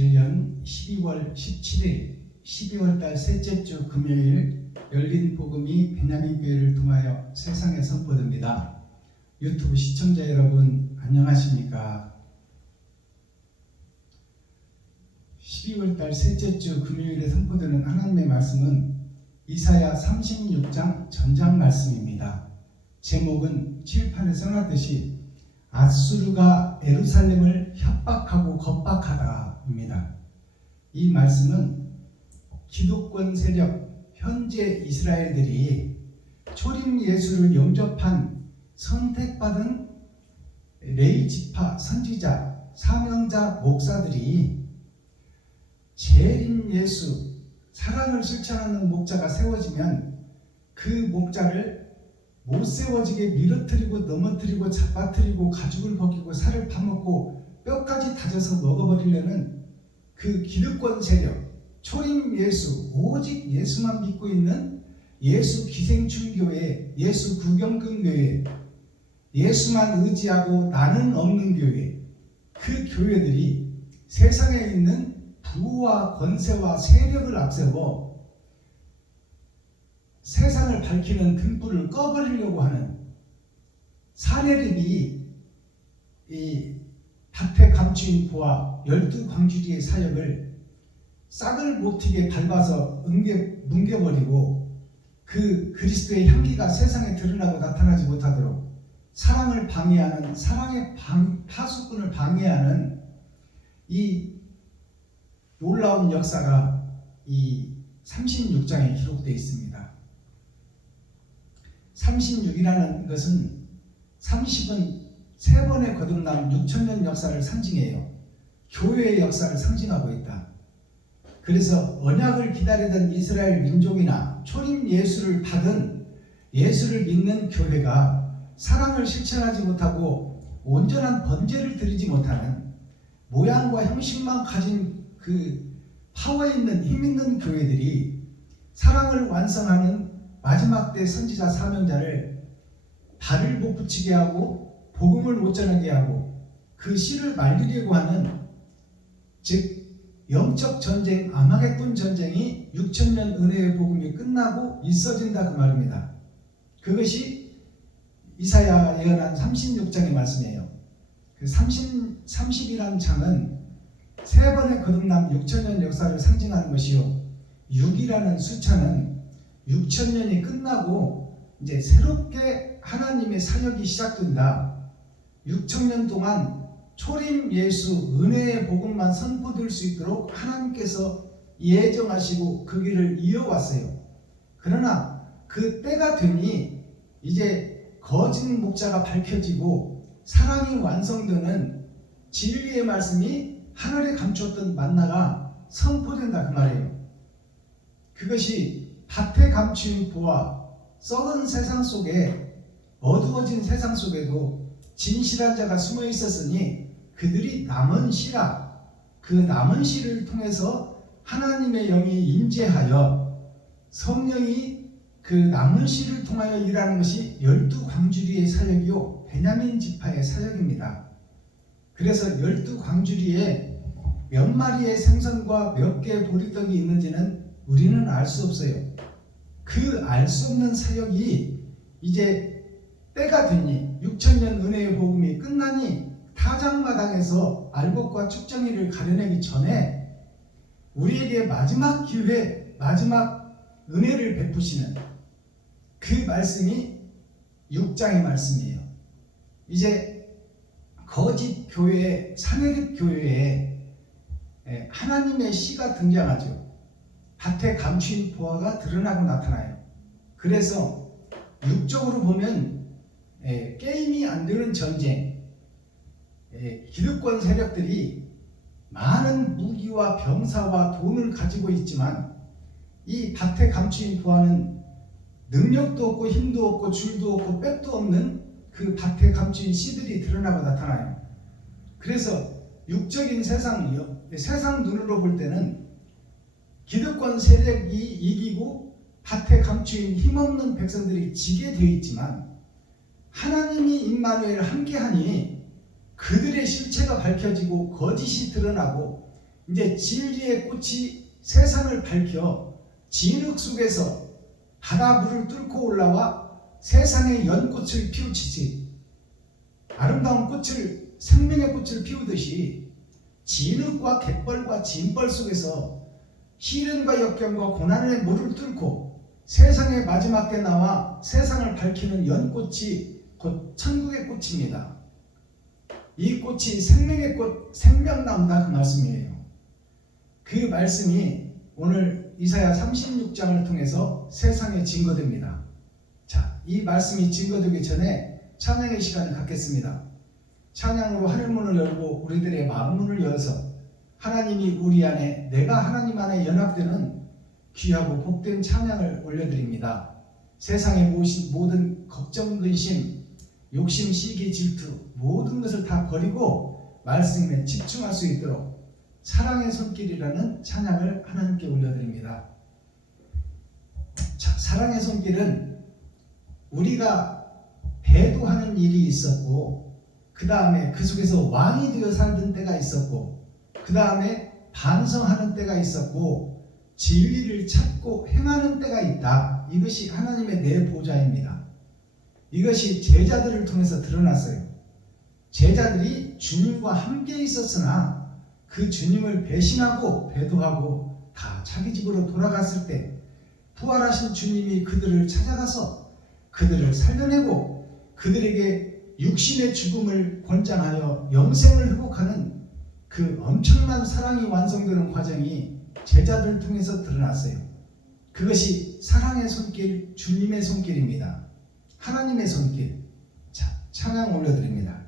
2021년 12월 17일 12월달 셋째 주 금요일 열린 복음이 베냐민 교회를 통하여 세상에 선포됩니다. 유튜브 시청자 여러분 안녕하십니까? 12월달 셋째 주 금요일에 선포되는 하나님의 말씀은 이사야 36장 전장 말씀입니다. 제목은 칠판에 써놨듯이 앗수르가 예루살렘을 협박하고 겁박하다입니다. 이 말씀은 기독권 세력 현재 이스라엘들이 초림 예수를 영접한 선택받은 레위 지파 선지자 사명자 목사들이 재림 예수 사랑을 실천하는 목자가 세워지면 그 목자를 못 세워지게 밀어뜨리고 넘어뜨리고 잡아뜨리고 가죽을 벗기고 살을 파먹고 뼈까지 다져서 먹어버리려는 그 기득권 세력 초림 예수 오직 예수만 믿고 있는 예수 기생충 교회 예수 구경꾼 교회 예수만 의지하고 나는 없는 교회 그 교회들이 세상에 있는 부와 권세와 세력을 앞세워 세상을 밝히는 등불을 꺼버리려고 하는 사내립이 이 밭에 감추인 보아 12광주리의 사역을 싹을 못 튀게 밟아서 뭉개버리고 그 그리스도의 향기가 세상에 드러나고 나타나지 못하도록 사랑을 방해하는 사랑의 파수꾼을 방해하는 이 놀라운 역사가 이 36장에 기록되어 있습니다. 36이라는 것은 30은 세 번의 거듭남 6천년 역사를 상징해요. 교회의 역사를 상징하고 있다. 그래서 언약을 기다리던 이스라엘 민족이나 초림 예수를 받은 예수를 믿는 교회가 사랑을 실천하지 못하고 온전한 번제를 드리지 못하는 모양과 형식만 가진 그 파워 있는 힘 있는 교회들이 사랑을 완성하는 마지막 때 선지자 사명자를 발을 못 붙이게 하고 복음을 못 전하게 하고 그 씨를 말리려고 하는 즉 영적 전쟁 아마겟돈 전쟁이 6천년 은혜의 복음이 끝나고 있어진다 그 말입니다. 그것이 이사야 예언한 36장의 말씀이에요. 그 30이라는 장은 세 번의 거듭남 6천년 역사를 상징하는 것이요 6이라는 숫자는 6천년이 끝나고 이제 새롭게 하나님의 사역이 시작된다. 6천년 동안 초림 예수 은혜의 복음만 선포될 수 있도록 하나님께서 예정하시고 그 길을 이어왔어요. 그러나 그 때가 되니 이제 거짓 목자가 밝혀지고 사랑이 완성되는 진리의 말씀이 하늘에 감추었던 만나가 선포된다 그 말이에요. 그것이 밭에 감추인 보아 썩은 세상 속에 어두워진 세상 속에도 진실한 자가 숨어 있었으니 그들이 남은 씨라 그 남은 씨를 통해서 하나님의 영이 임재하여 성령이 그 남은 씨를 통하여 일하는 것이 12광주리의 사역이요 베냐민 지파의 사역입니다. 그래서 12광주리에 몇 마리의 생선과 몇 개의 보리떡이 있는지는 우리는 알 수 없어요. 그 알 수 없는 사역이 이제 때가 되니 6천년 은혜의 복음이 끝나니 타작마당에서 알곡과 축정이를 가려내기 전에 우리에게 마지막 기회 마지막 은혜를 베푸시는 그 말씀이 6장의 말씀이에요. 이제 거짓 교회 사내립 교회에 하나님의 씨가 등장하죠. 밭에 감추인 보아가 드러나고 나타나요. 그래서 육적으로 보면 게임이 안 되는 전쟁, 기득권 세력들이 많은 무기와 병사와 돈을 가지고 있지만 이 밭에 감추인 보아는 능력도 없고 힘도 없고 줄도 없고 백도 없는 그 밭에 감추인 씨들이 드러나고 나타나요. 그래서 육적인 세상 눈으로 볼 때는 기득권 세력이 이기고 밭에 감추인 힘없는 백성들이 지게 되어 있지만 하나님이 임마누엘 함께하니 그들의 실체가 밝혀지고 거짓이 드러나고 이제 진리의 꽃이 세상을 밝혀 진흙 속에서 바다 물을 뚫고 올라와 세상의 연꽃을 피우치지, 아름다운 꽃을, 생명의 꽃을 피우듯이 진흙과 갯벌과 진벌 속에서 시련과 역경과 고난의 물을 뚫고 세상의 마지막 때 나와 세상을 밝히는 연꽃이 곧 천국의 꽃입니다. 이 꽃이 생명의 꽃, 생명나무다, 그 말씀이에요. 그 말씀이 오늘 이사야 36장을 통해서 세상에 증거됩니다. 자, 이 말씀이 증거되기 전에 찬양의 시간을 갖겠습니다. 찬양으로 하늘문을 열고 우리들의 마음문을 열어서 하나님이 우리 안에, 내가 하나님 안에 연합되는 귀하고 복된 찬양을 올려드립니다. 세상의 모든 걱정, 근심, 욕심, 시기, 질투, 모든 것을 다 버리고 말씀에 집중할 수 있도록 사랑의 손길이라는 찬양을 하나님께 올려드립니다. 자, 사랑의 손길은 우리가 배도하는 일이 있었고, 그 다음에 그 속에서 왕이 되어 살던 때가 있었고, 그 다음에 반성하는 때가 있었고, 진리를 찾고 행하는 때가 있다. 이것이 하나님의 내보좌입니다. 이것이 제자들을 통해서 드러났어요. 제자들이 주님과 함께 있었으나 그 주님을 배신하고 배도하고 다 자기 집으로 돌아갔을 때 부활하신 주님이 그들을 찾아가서 그들을 살려내고 그들에게 육신의 죽음을 권장하여 영생을 회복하는 그 엄청난 사랑이 완성되는 과정이 제자들을 통해서 드러났어요. 그것이 사랑의 손길, 주님의 손길입니다. 하나님의 손길. 자, 찬양 올려드립니다.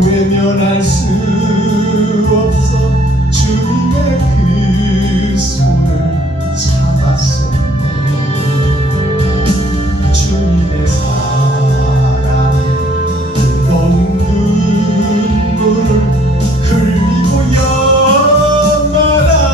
외면할 수 없어 주님의 그 손을 잡았었네. 주님의 사랑에 뜨거운 눈물을 흘리고 연말한다네.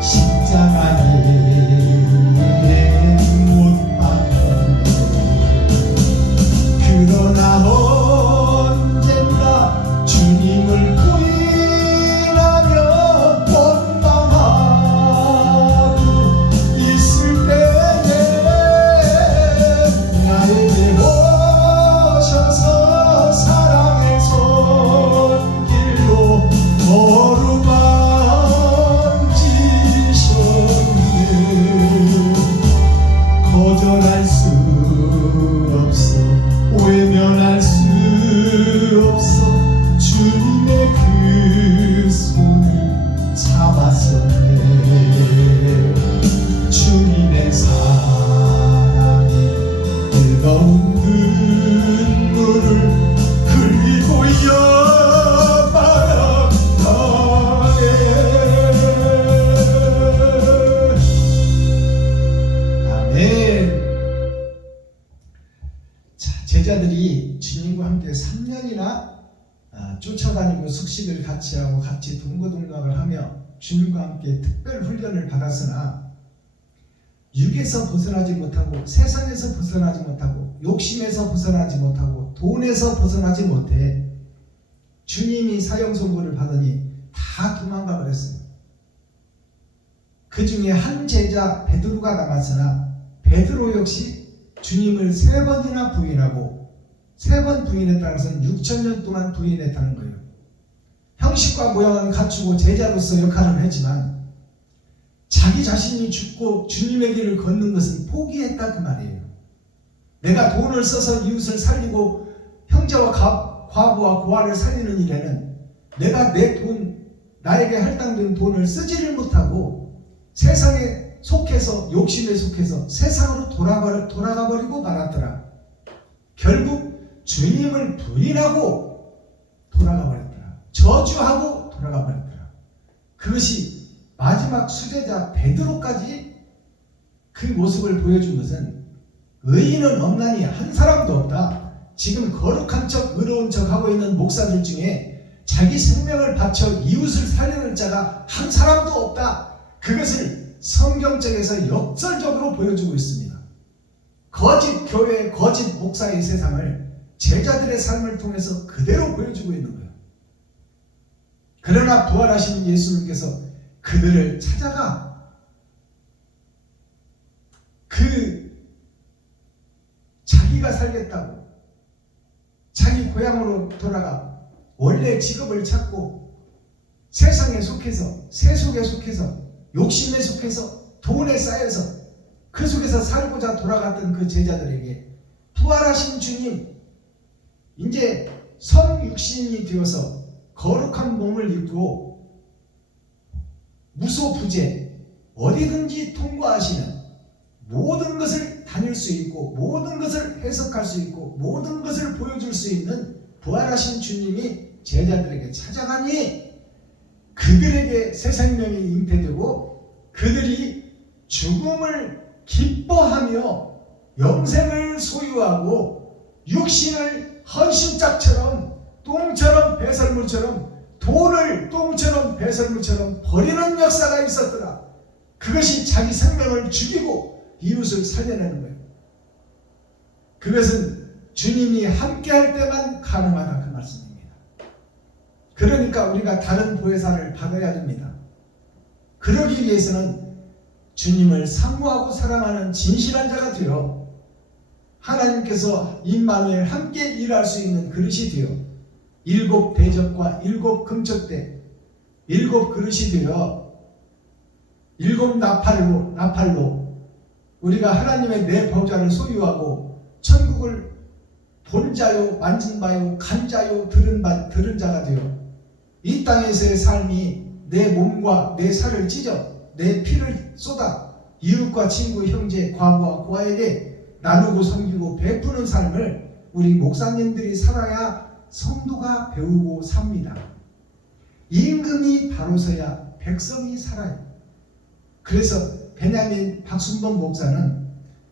십자가에 못 쫓아다니고 숙식을 같이 하고 같이 동고동락을 하며 주님과 함께 특별 훈련을 받았으나 육에서 벗어나지 못하고 세상에서 벗어나지 못하고 욕심에서 벗어나지 못하고 돈에서 벗어나지 못해 주님이 사형 선고를 받으니 다 도망가 버렸어요. 그 중에 한 제자 베드로가 남았으나 베드로 역시 주님을 3번이나 부인하고 3번 부인했다는 것은 6,000년 동안 부인했다는 거예요. 형식과 모양은 갖추고 제자로서 역할을 했지만 자기 자신이 죽고 주님의 길을 걷는 것은 포기했다 그 말이에요. 내가 돈을 써서 이웃을 살리고 형제와 과부와 고아를 살리는 일에는 내가 내 돈, 나에게 할당된 돈을 쓰지를 못하고 세상에 속해서 욕심에 속해서 세상으로 돌아가 버리고 말았더라. 결국 주님을 부인하고 돌아가 버렸더라. 저주하고 돌아가 버렸더라. 그것이 마지막 수제자 베드로까지 그 모습을 보여준 것은 의인은 없나니 한 사람도 없다. 지금 거룩한 척 의로운 척 하고 있는 목사들 중에 자기 생명을 바쳐 이웃을 살리는 자가 한 사람도 없다. 그것을 성경책에서 역설적으로 보여주고 있습니다. 거짓 교회, 거짓 목사의 세상을 제자들의 삶을 통해서 그대로 보여주고 있는 거예요. 그러나 부활하신 예수님께서 그들을 찾아가 자기가 살겠다고 자기 고향으로 돌아가 원래 직업을 찾고 세상에 속해서 세속에 속해서 욕심에 속해서 돈에 쌓여서 그 속에서 살고자 돌아갔던 그 제자들에게 부활하신 주님 이제 성육신이 되어서 거룩한 몸을 입고 무소부재 어디든지 통과하시는 모든 것을 다닐 수 있고 모든 것을 해석할 수 있고 모든 것을 보여줄 수 있는 부활하신 주님이 제자들에게 찾아가니 그들에게 새 생명이 잉태되고 그들이 죽음을 기뻐하며 영생을 소유하고 육신을 헌신짝처럼 똥처럼 배설물처럼 돈을 똥처럼 배설물처럼 버리는 역사가 있었더라. 그것이 자기 생명을 죽이고 이웃을 살려내는 거예요. 그것은 주님이 함께할 때만 가능하다 그 말씀입니다. 그러니까 우리가 다른 보혜사를 받아야 됩니다. 그러기 위해서는 주님을 사모하고 사랑하는 진실한 자가 되어 하나님께서 임마누엘 함께 일할 수 있는 그릇이 되어 7 대접과 7 금쪽대 7 그릇이 되어 7 나팔로 우리가 하나님의 내 보좌를 소유하고 천국을 본 자요 만진 바요 간 자요 들은 자가 되어 이 땅에서의 삶이 내 몸과 내 살을 찢어 내 피를 쏟아 이웃과 친구 형제 과부와 고아에게 나누고 섬기고 베푸는 삶을 우리 목사님들이 살아야 성도가 배우고 삽니다. 임금이 바로서야 백성이 살아요. 그래서 베냐민 박순범 목사는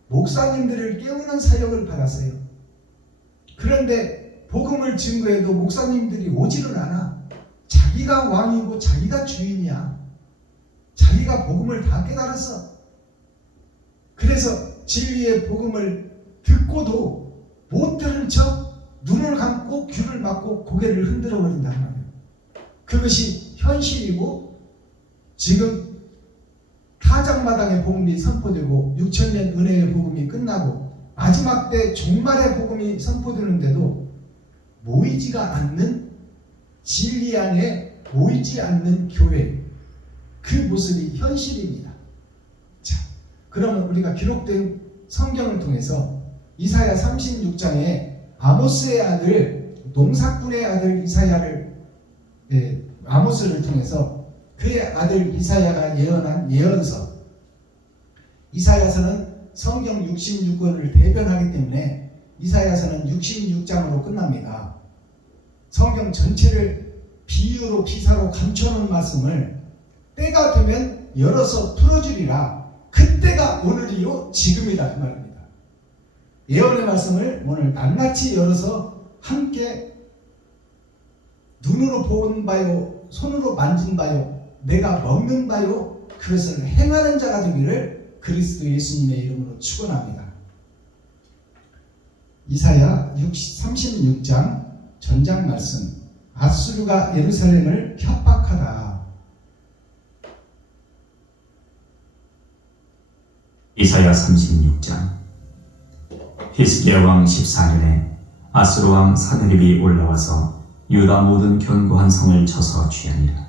목사님들을 깨우는 사역을 받았어요. 그런데 복음을 증거해도 목사님들이 오지를 않아. 자기가 왕이고 자기가 주인이야. 자기가 복음을 다 깨달았어. 그래서 진리의 복음을 듣고도 못 들은 척 눈을 감고 귀를 막고 고개를 흔들어 버린단 말이에요. 그것이 현실이고 지금 타작마당의 복음이 선포되고 6,000년 은혜의 복음이 끝나고 마지막 때 종말의 복음이 선포되는데도 모이지가 않는 진리 안에 모이지 않는 교회 그 모습이 현실입니다. 자, 그러면 우리가 기록된 성경을 통해서 이사야 36장에 아모스의 아들 농사꾼의 아들 이사야를 아모스를 통해서 그의 아들 이사야가 예언한 예언서 이사야서는 성경 66권을 대변하기 때문에 이사야서는 66장으로 끝납니다. 성경 전체를 비유로 기사로 감춰놓은 말씀을 때가 되면 열어서 풀어주리라. 그때가 오늘이요 지금이다 그 말입니다. 예언의 말씀을 오늘 낱낱이 열어서 함께 눈으로 본 바요 손으로 만진 바요 내가 먹는 바요 그것을 행하는 자가 되기를 그리스도 예수님의 이름으로 축원합니다. 이사야 36장 전장 말씀. 아수르가 예루살렘을 협박하다. 이사야 36장. 히스기야 왕 14년에 아수르 왕 사느립이 올라와서 유다 모든 견고한 성을 쳐서 취하니라.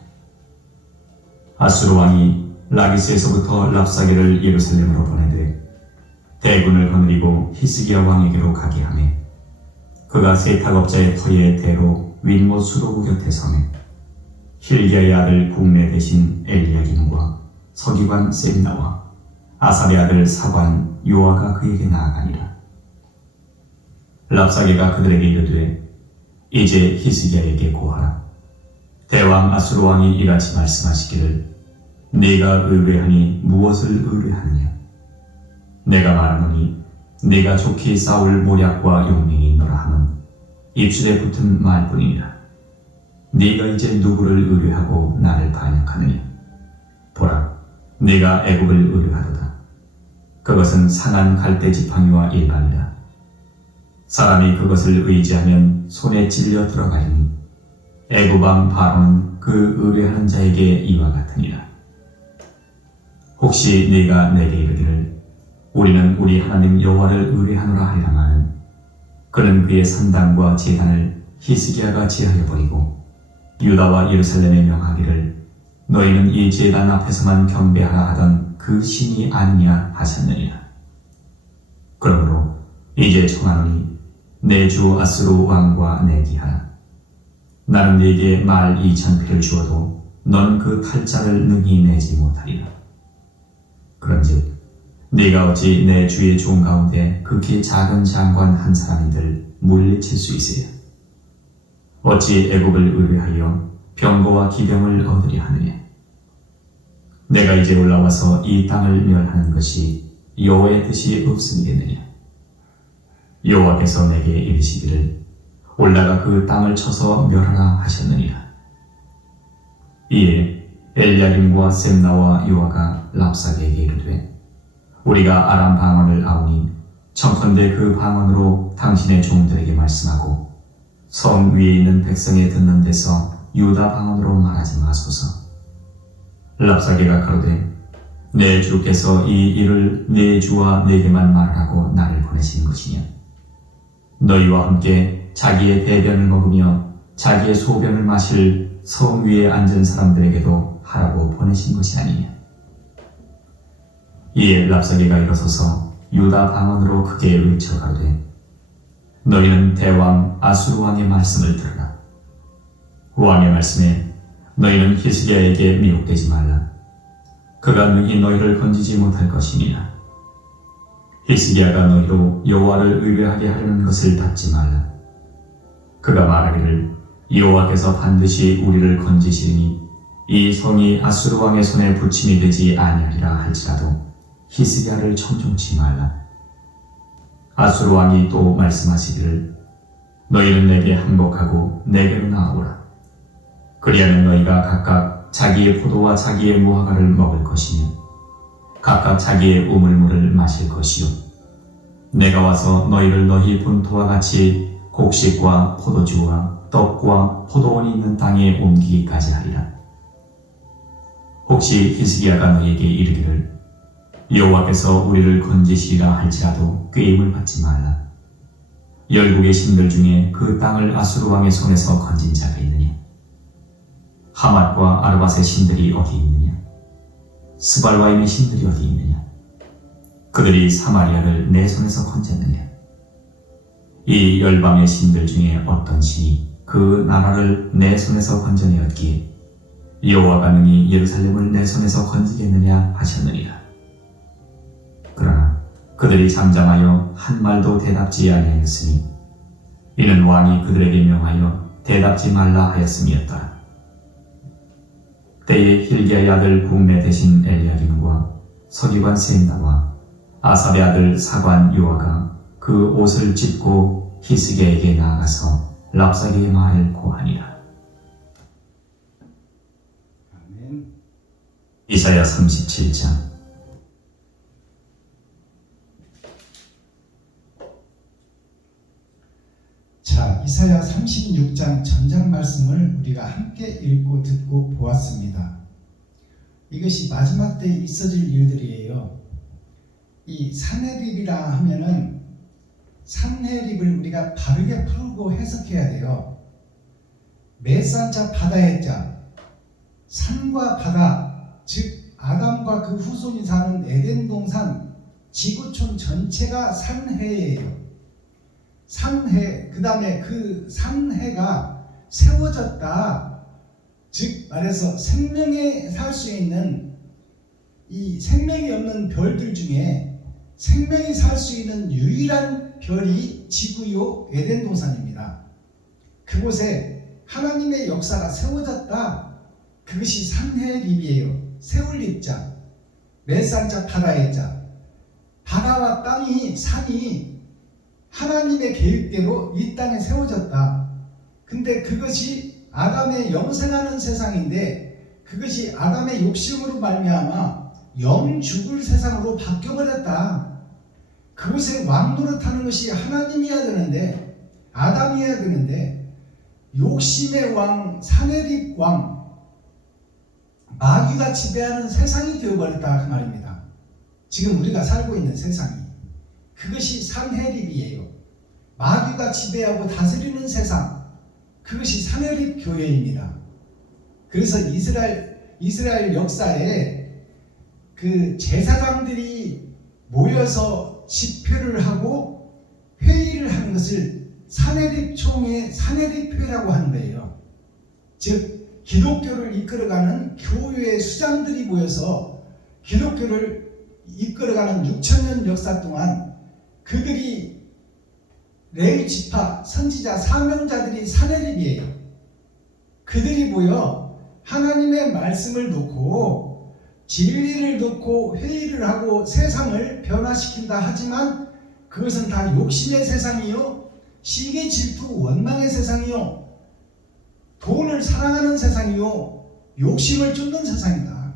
아수르 왕이 라기스에서부터 랍사게를 예루살렘으로 보내되 대군을 거느리고 히스기야 왕에게로 가게 하매 그가 세탁업자의 터에 대로 윗못 수도구 곁에 서매 힐기야의 아들 국내 대신 엘리야김과 서기관 셈나와 아삽의 아들 사관 요아가 그에게 나아가니라. 랍사게가 그들에게 이르되 이제 히스기야에게 고하라. 대왕 아수르 왕이 이같이 말씀하시기를 네가 의뢰하니 무엇을 의뢰하느냐. 내가 말하노니 네가 좋게 싸울 모략과 용맹이 있노라 함은 입술에 붙은 말뿐이니라. 네가 이제 누구를 의뢰하고 나를 반역하느냐. 보라, 네가 애굽을 의뢰하도다. 그것은 상한 갈대 지팡이와 일반이라. 사람이 그것을 의지하면 손에 찔려 들어가리니 애굽 왕 바로는 그 의뢰하는 자에게 이와 같으니라. 혹시 네가 내게 이르기를 우리는 우리 하나님 여호와를 의뢰하노라 하리라마는 그는 그의 산당과 제단을 히스기야가 제하여 버리고 유다와 예루살렘에 명하기를 너희는 이 제단 앞에서만 경배하라 하던 그 신이 아니냐 하셨느니라. 그러므로 이제 청하노니 내 주 아수르 왕과 내기하라. 나는 네게 말 2,000피를 주어도 넌 그 칼자를 능히 내지 못하리라. 그런즉 네가 어찌 내 주의 종 가운데 극히 작은 장관 한 사람인들 물리칠 수 있으랴. 어찌 애굽을 의뢰하여 병거와 기병을 얻으려 하느냐. 내가 이제 올라와서 이 땅을 멸하는 것이 여호와의 뜻이 없음이겠느냐. 여호와께서 내게 이르시기를 올라가 그 땅을 쳐서 멸하라 하셨느니라. 이에 엘리야김과 셈나와 요아가 랍사게에게 이르되 우리가 아람 방언을 아오니 청컨대 그 방언으로 당신의 종들에게 말씀하고 성 위에 있는 백성에 듣는 데서 유다 방언으로 말하지 마소서. 랍사게가 가로되 내 주께서 이 일을 내 주와 내게만 말하라고 나를 보내신 것이냐. 너희와 함께 자기의 대변을 먹으며 자기의 소변을 마실 성 위에 앉은 사람들에게도 하라고 보내신 것이 아니냐. 이에 랍사게가 일어서서 유다 방언으로 크게 외쳐 가로되 너희는 대왕 아수르 왕의 말씀을 들으라. 왕의 말씀에 너희는 히스기야에게 미혹되지 말라. 그가 능히 너희를 건지지 못할 것이니라. 히스기야가 너희로 여호와를 의뢰하게 하려는 것을 받지 말라. 그가 말하기를 여호와께서 반드시 우리를 건지시리니 이 성이 아수르 왕의 손에 부침이 되지 아니하리라 할지라도 히스기야를 청종치 말라. 아수르 왕이 또 말씀하시기를 너희는 내게 항복하고 내게로 나아오라. 그리하면 너희가 각각 자기의 포도와 자기의 무화과를 먹을 것이며 각각 자기의 우물물을 마실 것이요 내가 와서 너희를 너희 본토와 같이 곡식과 포도주와 떡과 포도원이 있는 땅에 옮기기까지 하리라. 혹시 히스기야가 너희에게 이르기를 여호와께서 우리를 건지시리라 할지라도 꾀임을 받지 말라. 열국의 신들 중에 그 땅을 아수르 왕의 손에서 건진 자가 있느냐. 하맛과 아르밧의 신들이 어디 있느냐. 스발와임의 신들이 어디 있느냐. 그들이 사마리아를 내 손에서 건졌느냐. 이 열방의 신들 중에 어떤 신이 그 나라를 내 손에서 건져내었기에 여호와가 능히 예루살렘을 내 손에서 건지겠느냐 하셨느니라. 그러나 그들이 잠잠하여 한 말도 대답지 아니하였으니 이는 왕이 그들에게 명하여 대답지 말라 하였음이었더라. 때에 힐기야의 아들 국내 대신 엘리야김과 서기관 셈나와 아삽의 아들 사관 요아가 그 옷을 찢고 히스기야에게 나아가서 랍사게의 말을 고하니라. 이사야 37장. 자, 이사야 36장 전장 말씀을 우리가 함께 읽고 듣고 보았습니다. 이것이 마지막 때에 있어질 일들이에요. 이 산헤립이라 하면은 산헤립을 우리가 바르게 풀고 해석해야 돼요. 메산자 바다의 자, 산과 바다, 즉 아담과 그 후손이 사는 에덴 동산 지구촌 전체가 산해예요. 산해, 그 다음에 그 산해가 세워졌다. 즉 말해서 생명에 살 수 있는 이 생명이 없는 별들 중에 생명이 살 수 있는 유일한 별이 지구요 에덴 동산입니다. 그곳에 하나님의 역사가 세워졌다. 그것이 산해립이에요. 세울 입자, 메산자 바다의 자. 바다와 땅이 산이 하나님의 계획대로 이 땅에 세워졌다. 근데 그것이 아담의 영생하는 세상인데 그것이 아담의 욕심으로 말미암아 영 죽을 세상으로 바뀌어버렸다. 그것에 왕 노릇하는 것이 하나님이어야 되는데 아담이어야 되는데 욕심의 왕 산헤립 왕 마귀가 지배하는 세상이 되어버렸다 그 말입니다. 지금 우리가 살고 있는 세상이 그것이 산헤립이에요. 마귀가 지배하고 다스리는 세상 그것이 산헤립 교회입니다. 그래서 이스라엘 역사에 그 제사장들이 모여서 집회를 하고 회의를 하는 것을 산헤립 총회, 산헤립 회라고 하는 거예요. 즉 기독교를 이끌어가는 교회의 수장들이 모여서 기독교를 이끌어가는 6천년 역사 동안 그들이 레위 지파, 선지자, 사명자들이 산헤립이에요. 그들이 모여 하나님의 말씀을 놓고 진리를 놓고 회의를 하고 세상을 변화시킨다 하지만 그것은 다 욕심의 세상이요, 시기 질투 원망의 세상이요, 돈을 사랑하는 세상이요, 욕심을 쫓는 세상이다.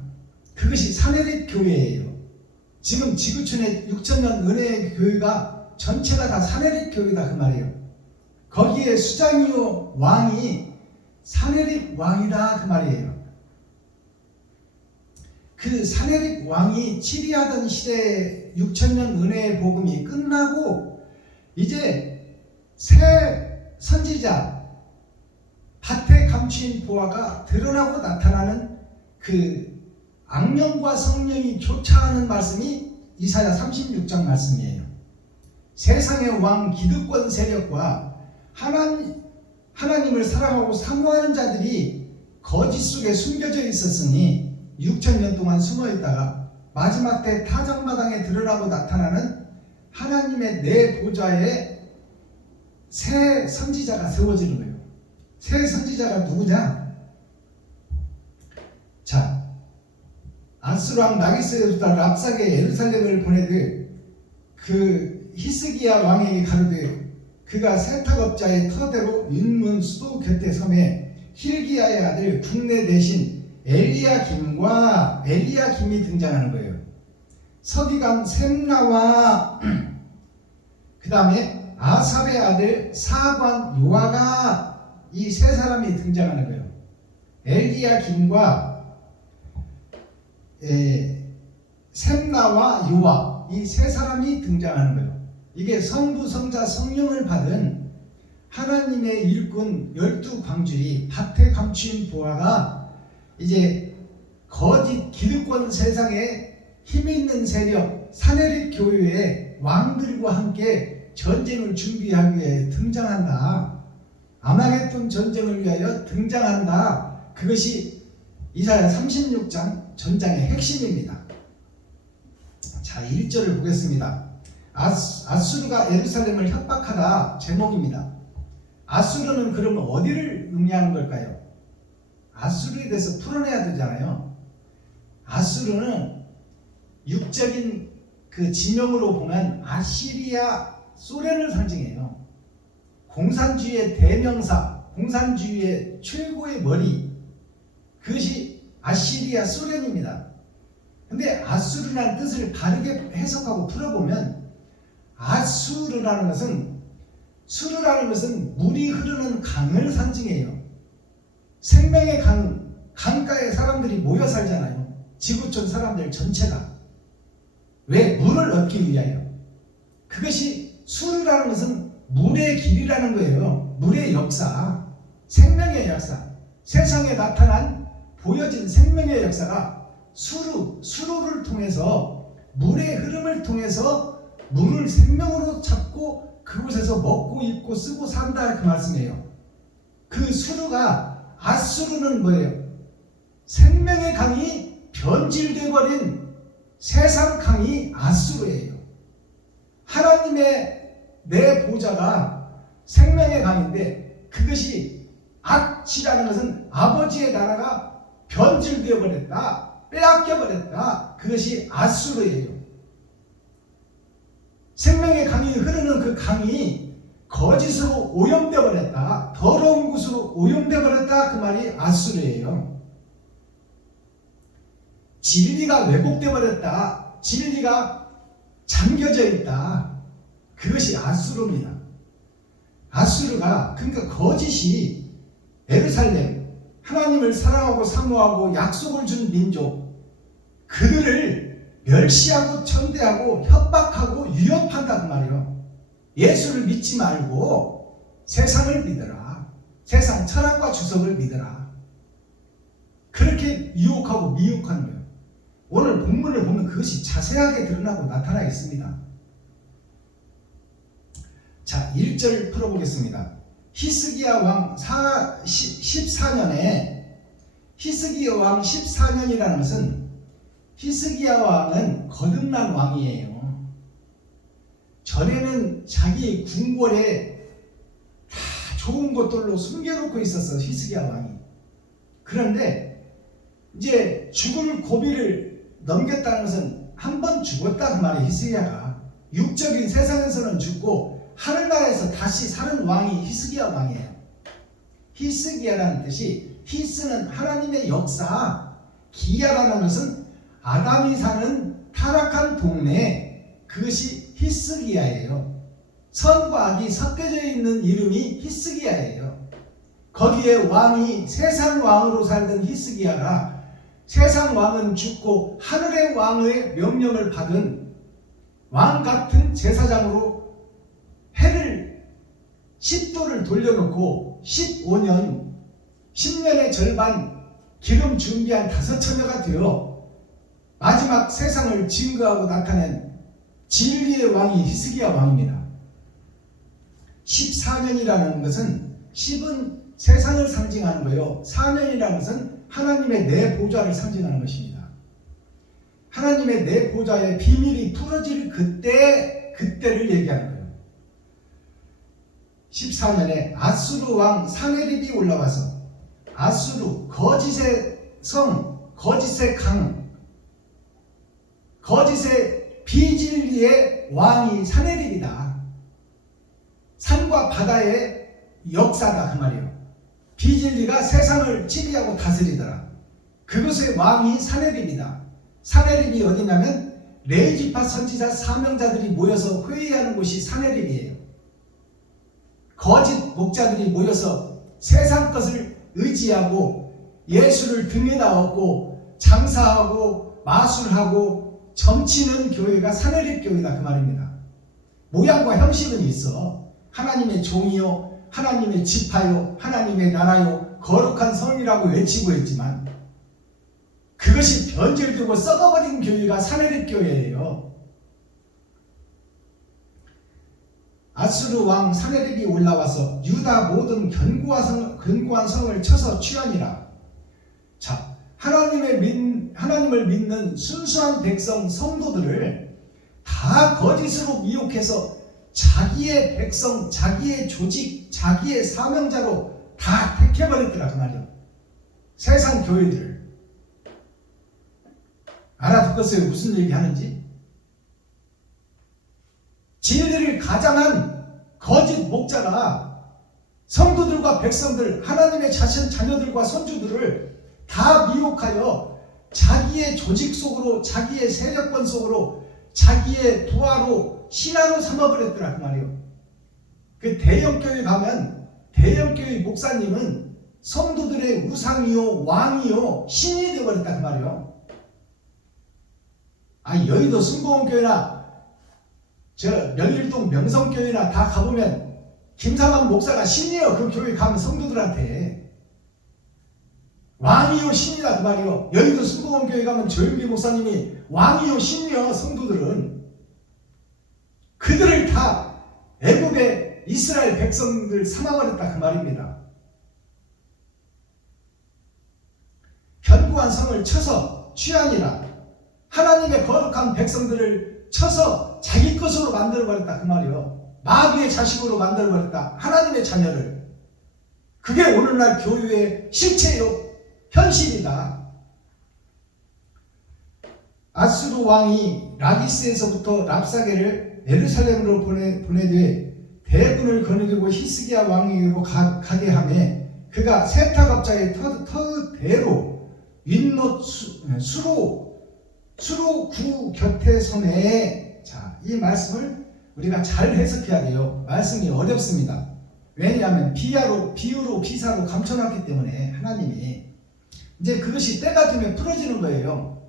그것이 산헤립 교회예요. 지금 지구촌의 6천년 은혜의 교회가 전체가 다 산헤립 교회다 그 말이에요. 거기에 수장이요 왕이 산헤립 왕이다 그 말이에요. 그 산헤립 왕이 치리하던 시대의 6천년 은혜의 복음이 끝나고 이제 새 선지자 밭에 감추인 보화가 드러나고 나타나는 그 악령과 성령이 교차하는 말씀이 이사야 36장 말씀이에요. 세상의 왕 기득권 세력과 하나님을 사랑하고 사모하는 자들이 거짓 속에 숨겨져 있었으니 6천년 동안 숨어있다가 마지막 때 타작마당에 드러나고 나타나는 하나님의 내 보좌에 새 선지자가 세워지는 거예요. 새 선지자가 누구냐? 자, 아수르왕 나기스에서 랍사게 예루살렘을 보내되 그 히스기야 왕에게 가로되 그가 세탁업자의 터대로 윤문 수도 곁에 섬에 힐기야의 아들 국내 대신 엘리야김이 등장하는 거예요. 서기관 셈나와 그 다음에 아삽의 아들 사관 요아가 이 세 사람이 등장하는 거예요. 엘리야김과 셈나와 요아 이 세 사람이 등장하는 거예요. 이게 성부, 성자, 성령을 받은 하나님의 일꾼 12광주리 밭에 감추인 보화가 이제 거짓 기득권 세상에 힘있는 세력 산헤립 교회의 왕들과 함께 전쟁을 준비하기 위해 등장한다. 아마겟돈 전쟁을 위하여 등장한다. 그것이 이사야 36장 전장의 핵심입니다. 자, 1절을 보겠습니다. 아수르가 예루살렘을 협박하다 제목입니다. 아수르는 그러면 어디를 의미하는 걸까요? 아수르에 대해서 풀어내야 되잖아요. 아수르는 육적인 그 지명으로 보면 아시리아, 소련을 상징해요. 공산주의의 대명사, 공산주의의 최고의 머리, 그것이 아시리아 소련입니다. 근데 아수르라는 뜻을 바르게 해석하고 풀어보면 아수르라는 것은 수르라는 것은 물이 흐르는 강을 상징해요. 생명의 강가에 사람들이 모여 살잖아요. 지구촌 사람들 전체가. 왜? 물을 얻기 위하여. 그것이 수르라는 것은 물의 길이라는 거예요. 물의 역사, 생명의 역사, 세상에 나타난 보여진 생명의 역사가 수로를 통해서 물의 흐름을 통해서 물을 생명으로 잡고 그곳에서 먹고 입고 쓰고 산다 그 말씀이에요. 그 수르가 아수르는 뭐예요? 생명의 강이 변질되어버린 세상 강이 아수르예요. 하나님의 내 보좌가 생명의 강인데 그것이 악치라는 것은 아버지의 나라가 변질되어 버렸다, 빼앗겨 버렸다. 그것이 아수르예요. 생명의 강이 흐르는 그 강이 거짓으로 오염되어 버렸다, 더러운 곳으로 오염되어 버렸다. 그 말이 아수르예요. 진리가 왜곡되어 버렸다, 진리가 잠겨져 있다. 그것이 아수르입니다. 아수르가 그러니까 거짓이 예루살렘 하나님을 사랑하고 사모하고 약속을 준 민족 그들을 멸시하고 천대하고 협박하고 위협한다 그 말이에요. 예수를 믿지 말고 세상을 믿어라. 세상 철학과 주석을 믿어라. 그렇게 유혹하고 미혹하는 거예요. 오늘 본문을 보면 그것이 자세하게 드러나고 나타나 있습니다. 자, 1절 풀어보겠습니다. 히스기야 왕 14년에 히스기야 왕 14년이라는 것은 히스기야 왕은 거듭난 왕이에요. 전에는 자기 궁궐에 다 좋은 것들로 숨겨놓고 있었어, 히스기야 왕이. 그런데 이제 죽을 고비를 넘겼다는 것은 한 번 죽었다 그 말이에요. 히스기야가 육적인 세상에서는 죽고 하늘나라에서 다시 사는 왕이 히스기야 왕이에요. 히스기야라는 뜻이, 히스는 하나님의 역사, 기야라는 것은 아담이 사는 타락한 동네, 그것이 히스기야예요. 선과 악이 섞여져 있는 이름이 히스기야예요. 거기에 왕이 세상 왕으로 살던 히스기야가 세상 왕은 죽고 하늘의 왕의 명령을 받은 왕 같은 제사장으로 해를 10도를 돌려놓고 15년 10년의 절반 기름 준비한 5처녀가 되어 마지막 세상을 증거하고 나타낸 진리의 왕이 히스기야 왕입니다. 14년이라는 것은 10은 세상을 상징하는 거예요. 4년이라는 것은 하나님의 내 보좌를 상징하는 것입니다. 하나님의 내 보좌의 비밀이 풀어질 그때를 얘기하는 거예요. 14년에 아수르 왕 사네립이 올라와서 아수르, 거짓의 성, 거짓의 강, 거짓의 비진리의 왕이 사네립이다. 산과 바다의 역사다 그 말이에요. 비진리가 세상을 지배하고 다스리더라. 그것의 왕이 사네립이다. 사네립이 어디냐면 레위지파 선지자 사명자들이 모여서 회의하는 곳이 사네립이에요. 거짓 목자들이 모여서 세상 것을 의지하고 예수를 등에다 업고 장사하고 마술하고 점치는 교회가 사내립 교회다 그 말입니다. 모양과 형식은 있어. 하나님의 종이요, 하나님의 지파요, 하나님의 나라요, 거룩한 성이라고 외치고 있지만 그것이 변질되고 썩어버린 교회가 사내립 교회예요. 아수르 왕 사네립이 올라와서 유다 모든 견고한 성을 쳐서 취하니라. 자, 하나님을 믿는 순수한 백성 성도들을 다 거짓으로 미혹해서 자기의 백성, 자기의 조직, 자기의 사명자로 다 택해버렸더라 그 말이에요. 세상 교회들을. 알아듣겠어요? 무슨 얘기 하는지? 진리를 가장한 거짓 목자가 성도들과 백성들, 하나님의 자녀들과 손주들을 다 미혹하여 자기의 조직 속으로, 자기의 세력권 속으로, 자기의 부하로, 신하로 삼아버렸더라 그 말이요. 그 대형교회 가면 대형교회 목사님은 성도들의 우상이요, 왕이요, 신이 되어버렸다 그 말이요. 여의도 순복음교회나 저 명일동 명성교회나 다 가보면 김상환 목사가 신이에요. 그 교회 가면 성도들한테 왕이요 신이다 그 말이요. 여의도 순복음교회 가면 조영기 목사님이 왕이요 신이요. 성도들은 그들을 다 애굽의 이스라엘 백성들 삼아버렸다 그 말입니다. 견고한 성을 쳐서 취하니라. 하나님의 거룩한 백성들을 쳐서 자기 것으로 만들어버렸다 그 말이요. 마귀의 자식으로 만들어버렸다. 하나님의 자녀를. 그게 오늘날 교회의 실체요. 현실이다. 아수르 왕이 라기스에서부터 랍사게를 예루살렘으로 보내되 대군을 거느리고 히스기야 왕에게로 가게 하매 그가 세타갑자의 터대로 윗못 수로구 곁에 서매. 자, 이 말씀을 우리가 잘 해석해야 돼요. 말씀이 어렵습니다. 왜냐하면 비유로 비사로 감춰놨기 때문에 하나님이 이제 그것이 때가 되면 풀어지는 거예요.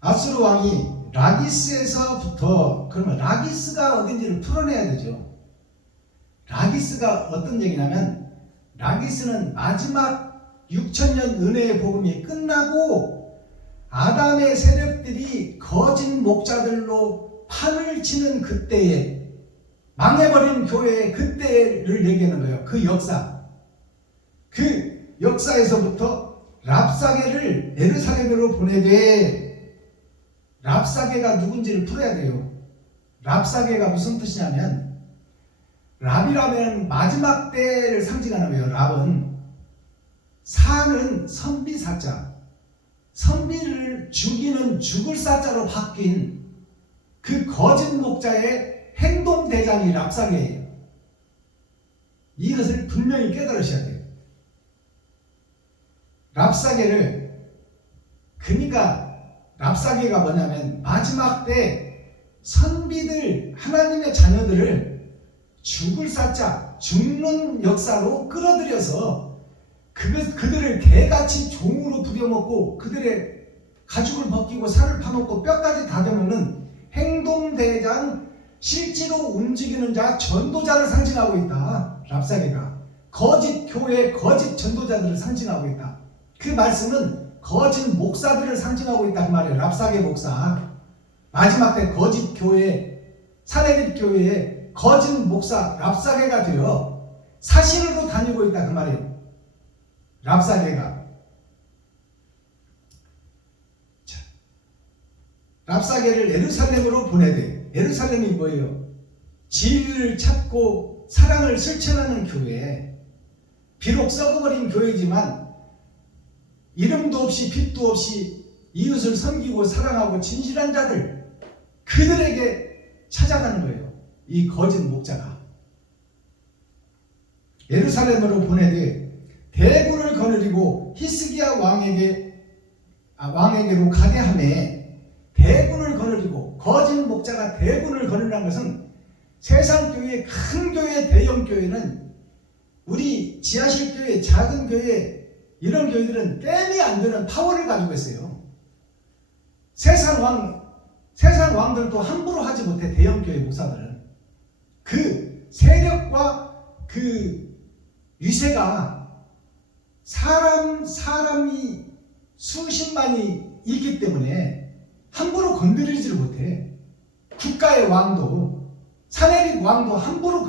아수르 왕이 라기스에서부터, 그러면 라기스가 어딘지를 풀어내야 되죠. 라기스가 어떤 얘기냐면 라기스는 마지막 6천년 은혜의 복음이 끝나고 아담의 세력들이 거짓 목자들로 판을 치는 그때에, 망해버린 교회의 그때를 얘기하는 거예요. 그 역사. 그 역사에서부터 랍사게를 예루살렘으로 보내되, 랍사게가 누군지를 풀어야 돼요. 랍사게가 무슨 뜻이냐면, 랍이라면 마지막 때를 상징하는 거예요. 랍은 사는 선비사자, 선비를 죽이는 죽을 사자로 바뀐 그 거짓 목자의 행동대장이 랍사게예요. 이것을 분명히 깨달으셔야 돼요. 랍사게를, 그러니까 랍사게가 뭐냐면 마지막 때 선비들, 하나님의 자녀들을 죽을 사자, 죽는 역사로 끌어들여서 그들을 개같이 종으로 부려먹고 그들의 가죽을 벗기고 살을 파먹고 뼈까지 다져먹는 행동대장, 실제로 움직이는 자, 전도자를 상징하고 있다. 랍사게가 거짓 교회, 거짓 전도자들을 상징하고 있다. 그 말씀은 거짓 목사들을 상징하고 있다 그 말이에요. 랍사게 목사, 마지막 때 거짓 교회, 사내립 교회에 거짓 목사 랍사게가 되어 사신으로 다니고 있다 그 말이에요. 랍사게가. 자, 랍사게를 예루살렘으로 보내되, 예루살렘이 뭐예요? 진리를 찾고 사랑을 실천하는 교회. 비록 썩어버린 교회지만 이름도 없이 빛도 없이 이웃을 섬기고 사랑하고 진실한 자들, 그들에게 찾아가는 거예요. 이 거짓 목자가. 예루살렘으로 보내되 대군을 거느리고 히스기야 왕에게로 가게 하매, 대군을 거느리고, 거짓 목자가 대군을 거느리는 것은 세상 교회, 큰 교회, 대형 교회는, 우리 지하실 교회, 작은 교회, 이런 교회들은 땜이 안 되는 파워를 가지고 있어요. 세상 왕들도 함부로 하지 못해. 대형 교회 목사들은 그 세력과 그 위세가 사람이 수십만이 있기 때문에 함부로 건드리지를 못해. 국가의 왕도, 사내립 왕도 함부로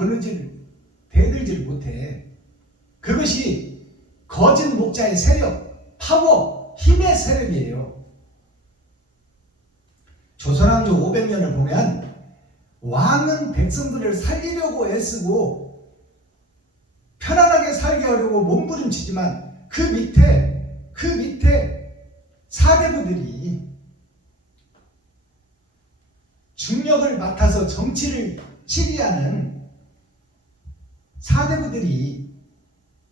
대들지를 못해. 그것이 거짓 목자의 세력, 파워, 힘의 세력이에요. 조선왕조 500년을 보면 왕은 백성들을 살리려고 애쓰고 편안하게 살게 하려고 몸부림치지만 그 밑에 사대부들이 중력을 맡아서 정치를 치리하는 사대부들이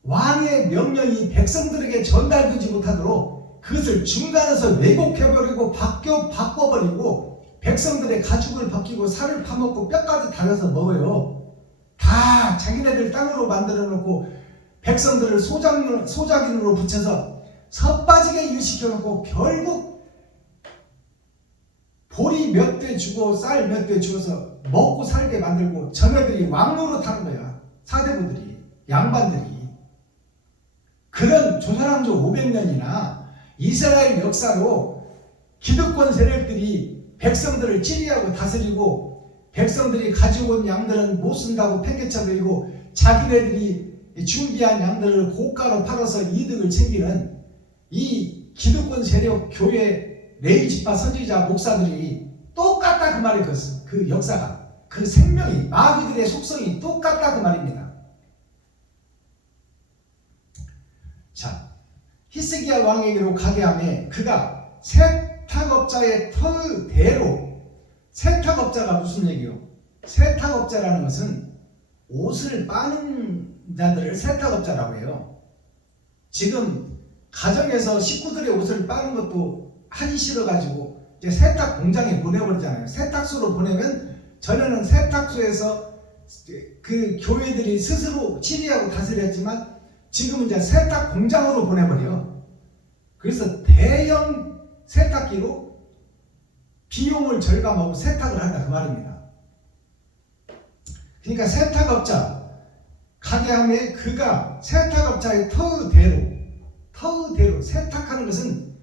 왕의 명령이 백성들에게 전달되지 못하도록 그것을 중간에서 왜곡해버리고 바꿔버리고 백성들의 가죽을 벗기고 살을 파먹고 뼈까지 달여서 먹어요. 다 자기네들 땅으로 만들어 놓고 백성들을 소작인으로 붙여서 섭빠지게 유식해놓고 결국 보리 몇 대 주고 쌀 몇 대 주어서 먹고 살게 만들고 자네들이 왕노로 타는 거야. 사대부들이, 양반들이. 그런 조선왕조 500년이나 이스라엘 역사로 기득권 세력들이 백성들을 찌리하고 다스리고 백성들이 가지고 온 양들은 못 쓴다고 팽개쳐버리고 자기네들이 준비한 양들을 고가로 팔아서 이득을 챙기는 이 기득권 세력 교회 레이지파 선지자 목사들이 똑같다 그 말이에요. 그 역사가 그 생명이 마귀들의 속성이 똑같다 그 말입니다. 자, 히스기야 왕에게로 가게 하매 그가 세탁업자의 터대로, 세탁업자가 무슨 얘기요? 세탁업자라는 것은 옷을 빠는 자들을 세탁업자라고 해요. 지금 가정에서 식구들의 옷을 빠는 것도 하기 싫어가지고 이제 세탁 공장에 보내버리잖아요. 세탁소로 보내면 전에는 세탁소에서 그 교회들이 스스로 치리하고 다스렸지만 지금은 이제 세탁 공장으로 보내버려. 그래서 대형 세탁기로 비용을 절감하고 세탁을 한다 그 말입니다. 그러니까 세탁업자 가게 하면 그가 세탁업자의 터대로 세탁하는 것은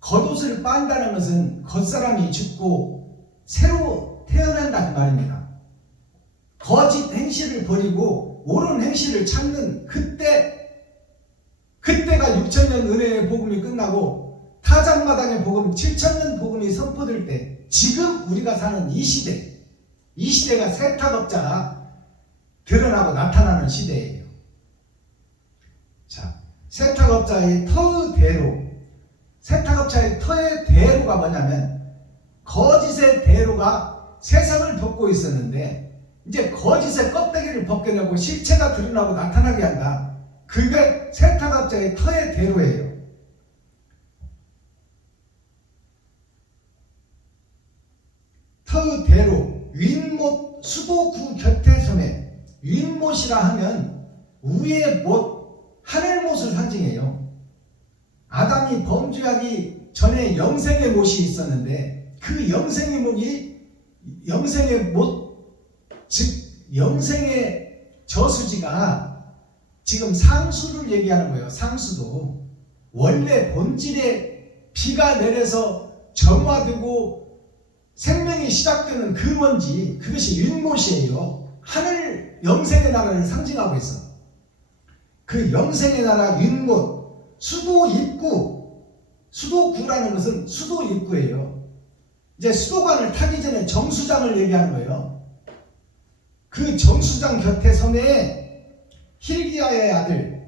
겉옷을 빤다는 것은 겉사람이 죽고 새로 태어난다 그 말입니다. 거짓 행실을 버리고 옳은 행실을 찾는 그때가 6천년 은혜의 복음이 끝나고 타작마당의 복음 7천년 복음이 선포될 때 지금 우리가 사는 이 시대가 세탁업자가 드러나고 나타나는 시대예요. 자, 세탁업자의 터의 대로가 뭐냐면 거짓의 대로가 세상을 덮고 있었는데 이제 거짓의 껍데기를 벗겨내고 실체가 드러나고 나타나게 한다. 그게 세탁업자의 터의 대로예요. 터의 대로 윗못 수도구 곁에 섬에 윗못이라 하면 위의 못, 하늘못을 상징해요. 아담이 범죄하기 전에 영생의 못이 있었는데 그 영생의 못, 즉 영생의 저수지가 지금 상수를 얘기하는 거예요. 상수도 원래 본질에 비가 내려서 정화되고 생명이 시작되는 그 먼지, 그것이 윗못이에요. 하늘 영생의 나라를 상징하고 있어. 그 영생의 나라 윗못, 수도 입구, 수도구라는 것은 수도 입구예요. 이제 수도관을 타기 전에 정수장을 얘기하는 거예요. 그 정수장 곁에 섬에 힐기야의 아들,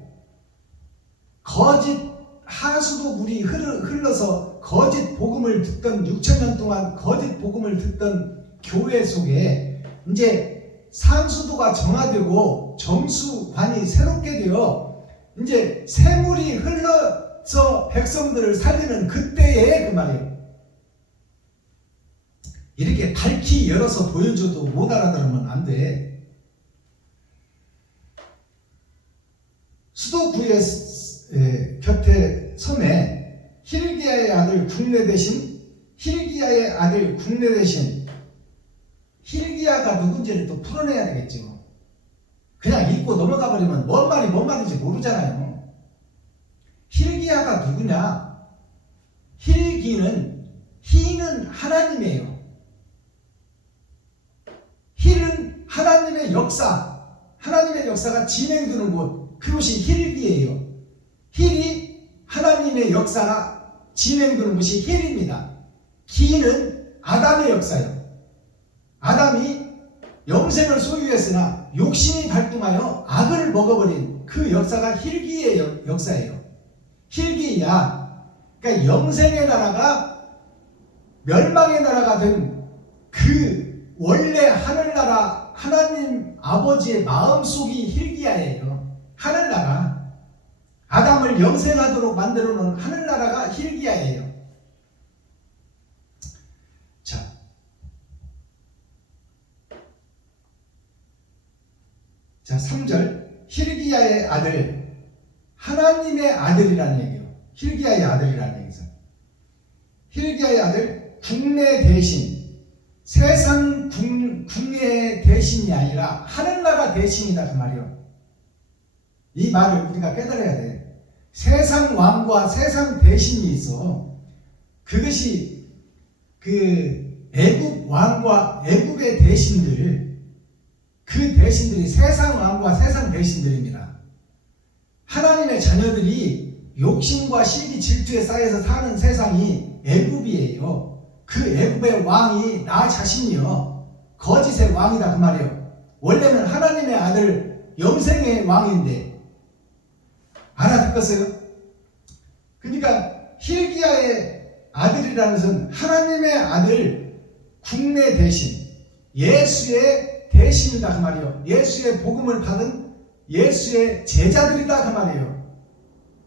거짓 하수도 물이 흘러서 거짓 복음을 듣던 6천년 동안 거짓 복음을 듣던 교회 속에 이제 상수도가 정화되고 정수관이 새롭게 되어 이제 새물이 흘러서 백성들을 살리는 그때에 그 말이에요. 이렇게 밝히 열어서 보여줘도 못 알아들으면 안 돼. 수도구의 곁에 섬에 힐기야의 아들 국내 대신 힐기야가 누군지를 또 풀어내야 되겠죠. 그냥 읽고 넘어가 버리면 뭔 말인지 모르잖아요. 힐기야가 누구냐? 희는 하나님이에요. 희는 하나님의 역사가 진행되는 곳, 그것이 힐기예요. 힐이 하나님의 역사가 진행되는 것이 힐입니다. 기는 아담의 역사예요. 아담이 영생을 소유했으나 욕심이 발동하여 악을 먹어버린 그 역사가 힐기의 역사예요. 힐기야. 그러니까 영생의 나라가 멸망의 나라가 된 그 원래 하늘나라 하나님 아버지의 마음속이 힐기야예요. 하늘나라. 아담을 영생하도록 만들어 놓은 하늘나라가 힐기야예요. 자, 3절. 힐기야의 아들, 하나님의 아들이라는 얘기예요. 힐기야의 아들이라는 얘기죠. 힐기야의 아들, 국내 대신, 세상 국내 대신이 아니라 하늘나라 대신이다 그 말이요. 이 말을 우리가 깨달아야 돼. 세상 왕과 세상 대신이 있어. 그것이 그 애국 왕과 애국의 대신들, 그 대신들이 세상 왕과 세상 대신들입니다. 하나님의 자녀들이 욕심과 시기 질투에 쌓여서 사는 세상이 애굽이에요. 그 애굽의 왕이 나 자신이요. 거짓의 왕이다 그 말이에요. 원래는 하나님의 아들 영생의 왕인데 알아듣겠어요? 그러니까 힐기야의 아들이라는 것은 하나님의 아들 국내 대신, 예수의 대신이다 그 말이에요. 예수의 복음을 받은 예수의 제자들이다 그 말이에요.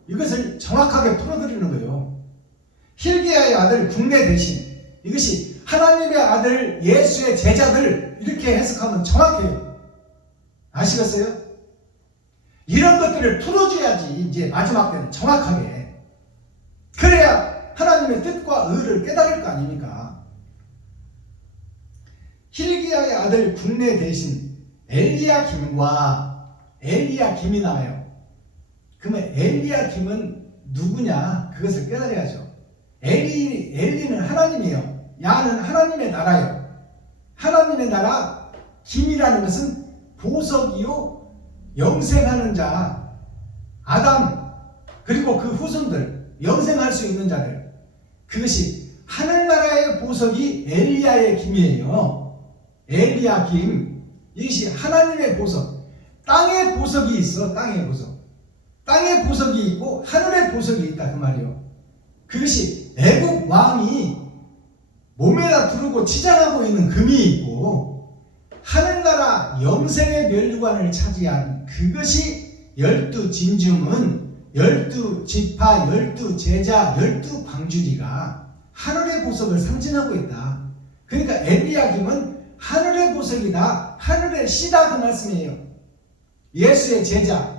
이것을 정확하게 풀어드리는 거예요. 힐기야의 아들 국내 대신, 이것이 하나님의 아들 예수의 제자들, 이렇게 해석하면 정확해요. 아시겠어요? 이런 것들을 풀어줘야지 이제 마지막 때는 정확하게. 그래야 하나님의 뜻과 의를 깨달을 거 아닙니까? 힐기야의 아들 국내 대신 엘리야김과 엘리야김이 나와요. 그러면 엘리야김은 누구냐? 그것을 깨달아야죠. 엘리는 하나님이에요. 야는 하나님의 나라예요. 하나님의 나라, 김이라는 것은 보석이요, 영생하는 자, 아담, 그리고 그 후손들, 영생할 수 있는 자들, 그것이 하늘나라의 보석이 엘리야의 김이에요. 엘리야김, 이것이 하나님의 보석. 땅의 보석이 있어. 땅의 보석. 땅의 보석이 있고 하늘의 보석이 있다 그 말이에요. 그것이 애국 왕이 몸에다 두르고 치장하고 있는 금이 있고, 하늘나라 영생의 면류관을 차지한 그것이 12진중은 12지파, 12제자, 12광주리가 하늘의 보석을 상징하고 있다. 그러니까 엘리야김은 하늘의 보석이다, 하늘의 씨다 그 말씀이에요. 예수의 제자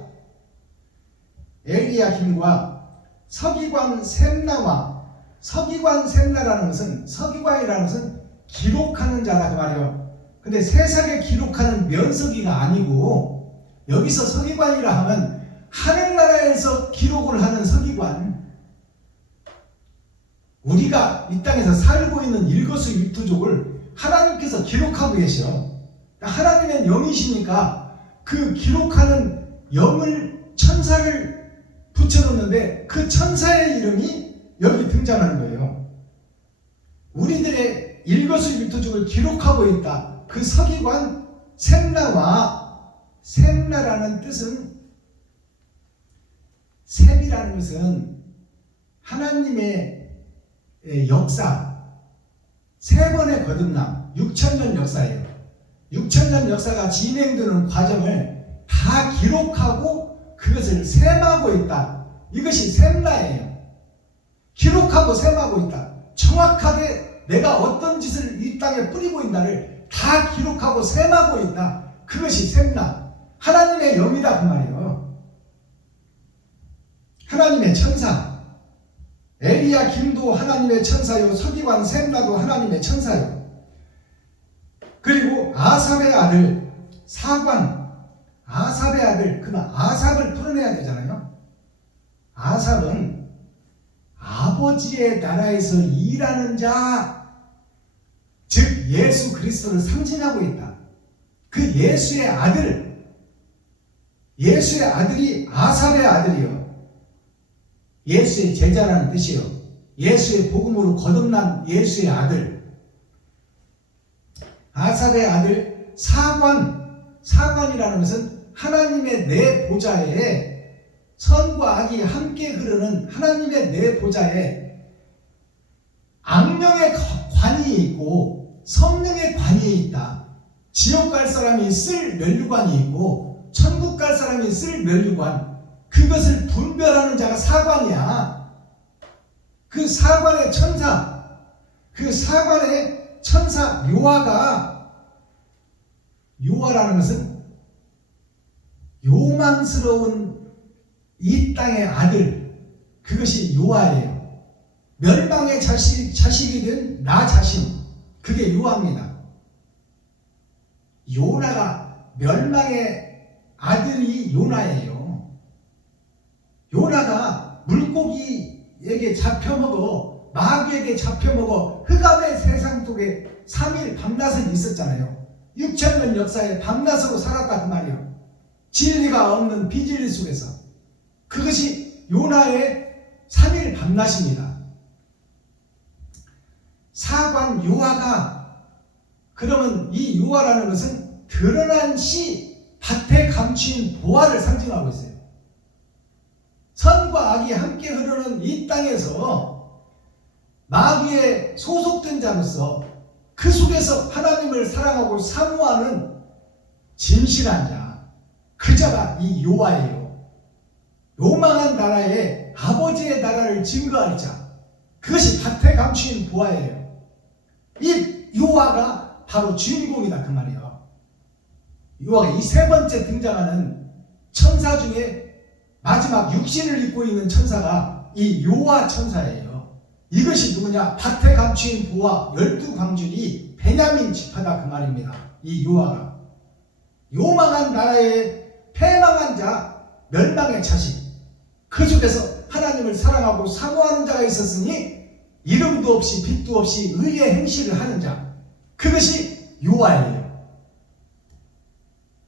엘리야김과 서기관 셈나와, 서기관 셈나라는 것은, 서기관이라는 것은 기록하는 자다 그 말이에요. 근데 세상에 기록하는 면서기가 아니고, 여기서 서기관이라 하면 하늘나라에서 기록을 하는 서기관, 우리가 이 땅에서 살고 있는 일거수일투족을 하나님께서 기록하고 계셔. 하나님의 영이시니까 그 기록하는 영을, 천사를 붙여놓는데 그 천사의 이름이 여기 등장하는 거예요. 우리들의 일거수일투족을 기록하고 있다. 그 서기관 셈나와, 셈나라는 뜻은, 셈이라는 것은 하나님의 역사, 세 번의 거듭남, 6,000년 역사예요. 6,000년 역사가 진행되는 과정을 다 기록하고 그것을 셈하고 있다. 이것이 셈나예요. 기록하고 셈하고 있다. 정확하게 내가 어떤 짓을 이 땅에 뿌리고 있나를 다 기록하고 셈하고 있다. 그것이 셈나. 하나님의 영이다 그 말이에요. 하나님의 천사. 엘리야김도 하나님의 천사요, 서기관 셈나도 하나님의 천사요. 그리고 아삽의 아들 사관, 아삽의 아들, 그러면 아삽을 풀어내야 되잖아요. 아삽은 아버지의 나라에서 일하는 자, 즉 예수 그리스도를 상징하고 있다. 그 예수의 아들, 예수의 아들이 아삽의 아들이요, 예수의 제자라는 뜻이요, 예수의 복음으로 거듭난 예수의 아들. 아삽의 아들 사관, 사관이라는 것은 하나님의 내 보좌에, 선과 악이 함께 흐르는 하나님의 내 보좌에 악령의 관이 있고 성령의 관이 있다. 지옥 갈 사람이 쓸 면류관이 있고 천국 갈 사람이 쓸 면류관, 그것을 분별하는 자가 사관이야. 그 사관의 천사, 그 사관의 천사 요아라는 것은 요망스러운 이 땅의 아들, 그것이 요아예요. 멸망의 자식이 된 나 자신, 그게 요아입니다. 요나가 멸망의 아들이 요나예요. 요나가 물고기에게 잡혀먹어, 마귀에게 잡혀먹어 흑암의 세상 속에 3일 밤낮을 있었잖아요. 6,000년 역사에 밤낮으로 살았다 그 말이에요. 진리가 없는 비진리 속에서. 그것이 요나의 3일 밤낮입니다. 사관 요아가, 그러면 이 요아라는 것은 드러난 씨, 밭에 감추인 보화를 상징하고 있어요. 선과 악이 함께 흐르는 이 땅에서 마귀에 소속된 자로서 그 속에서 하나님을 사랑하고 사모하는 진실한 자, 그 자가 이 요아예요. 요망한 나라에 아버지의 나라를 증거할 자, 그것이 밭에 감추인 보화예요. 이 요아가 바로 주인공이다 그 말이에요. 요아가 이 세 번째 등장하는 천사 중에 마지막 육신을 입고 있는 천사가 이 요아 천사예요. 이것이 누구냐? 밭에 감추인 보화 12광줄이 베냐민 지파다 그 말입니다. 이 요아가 요망한 나라의 패망한 자, 멸망의 자식, 그 속에서 하나님을 사랑하고 사모하는 자가 있었으니 이름도 없이 빛도 없이 의의 행실을 하는 자, 그것이 요아예요.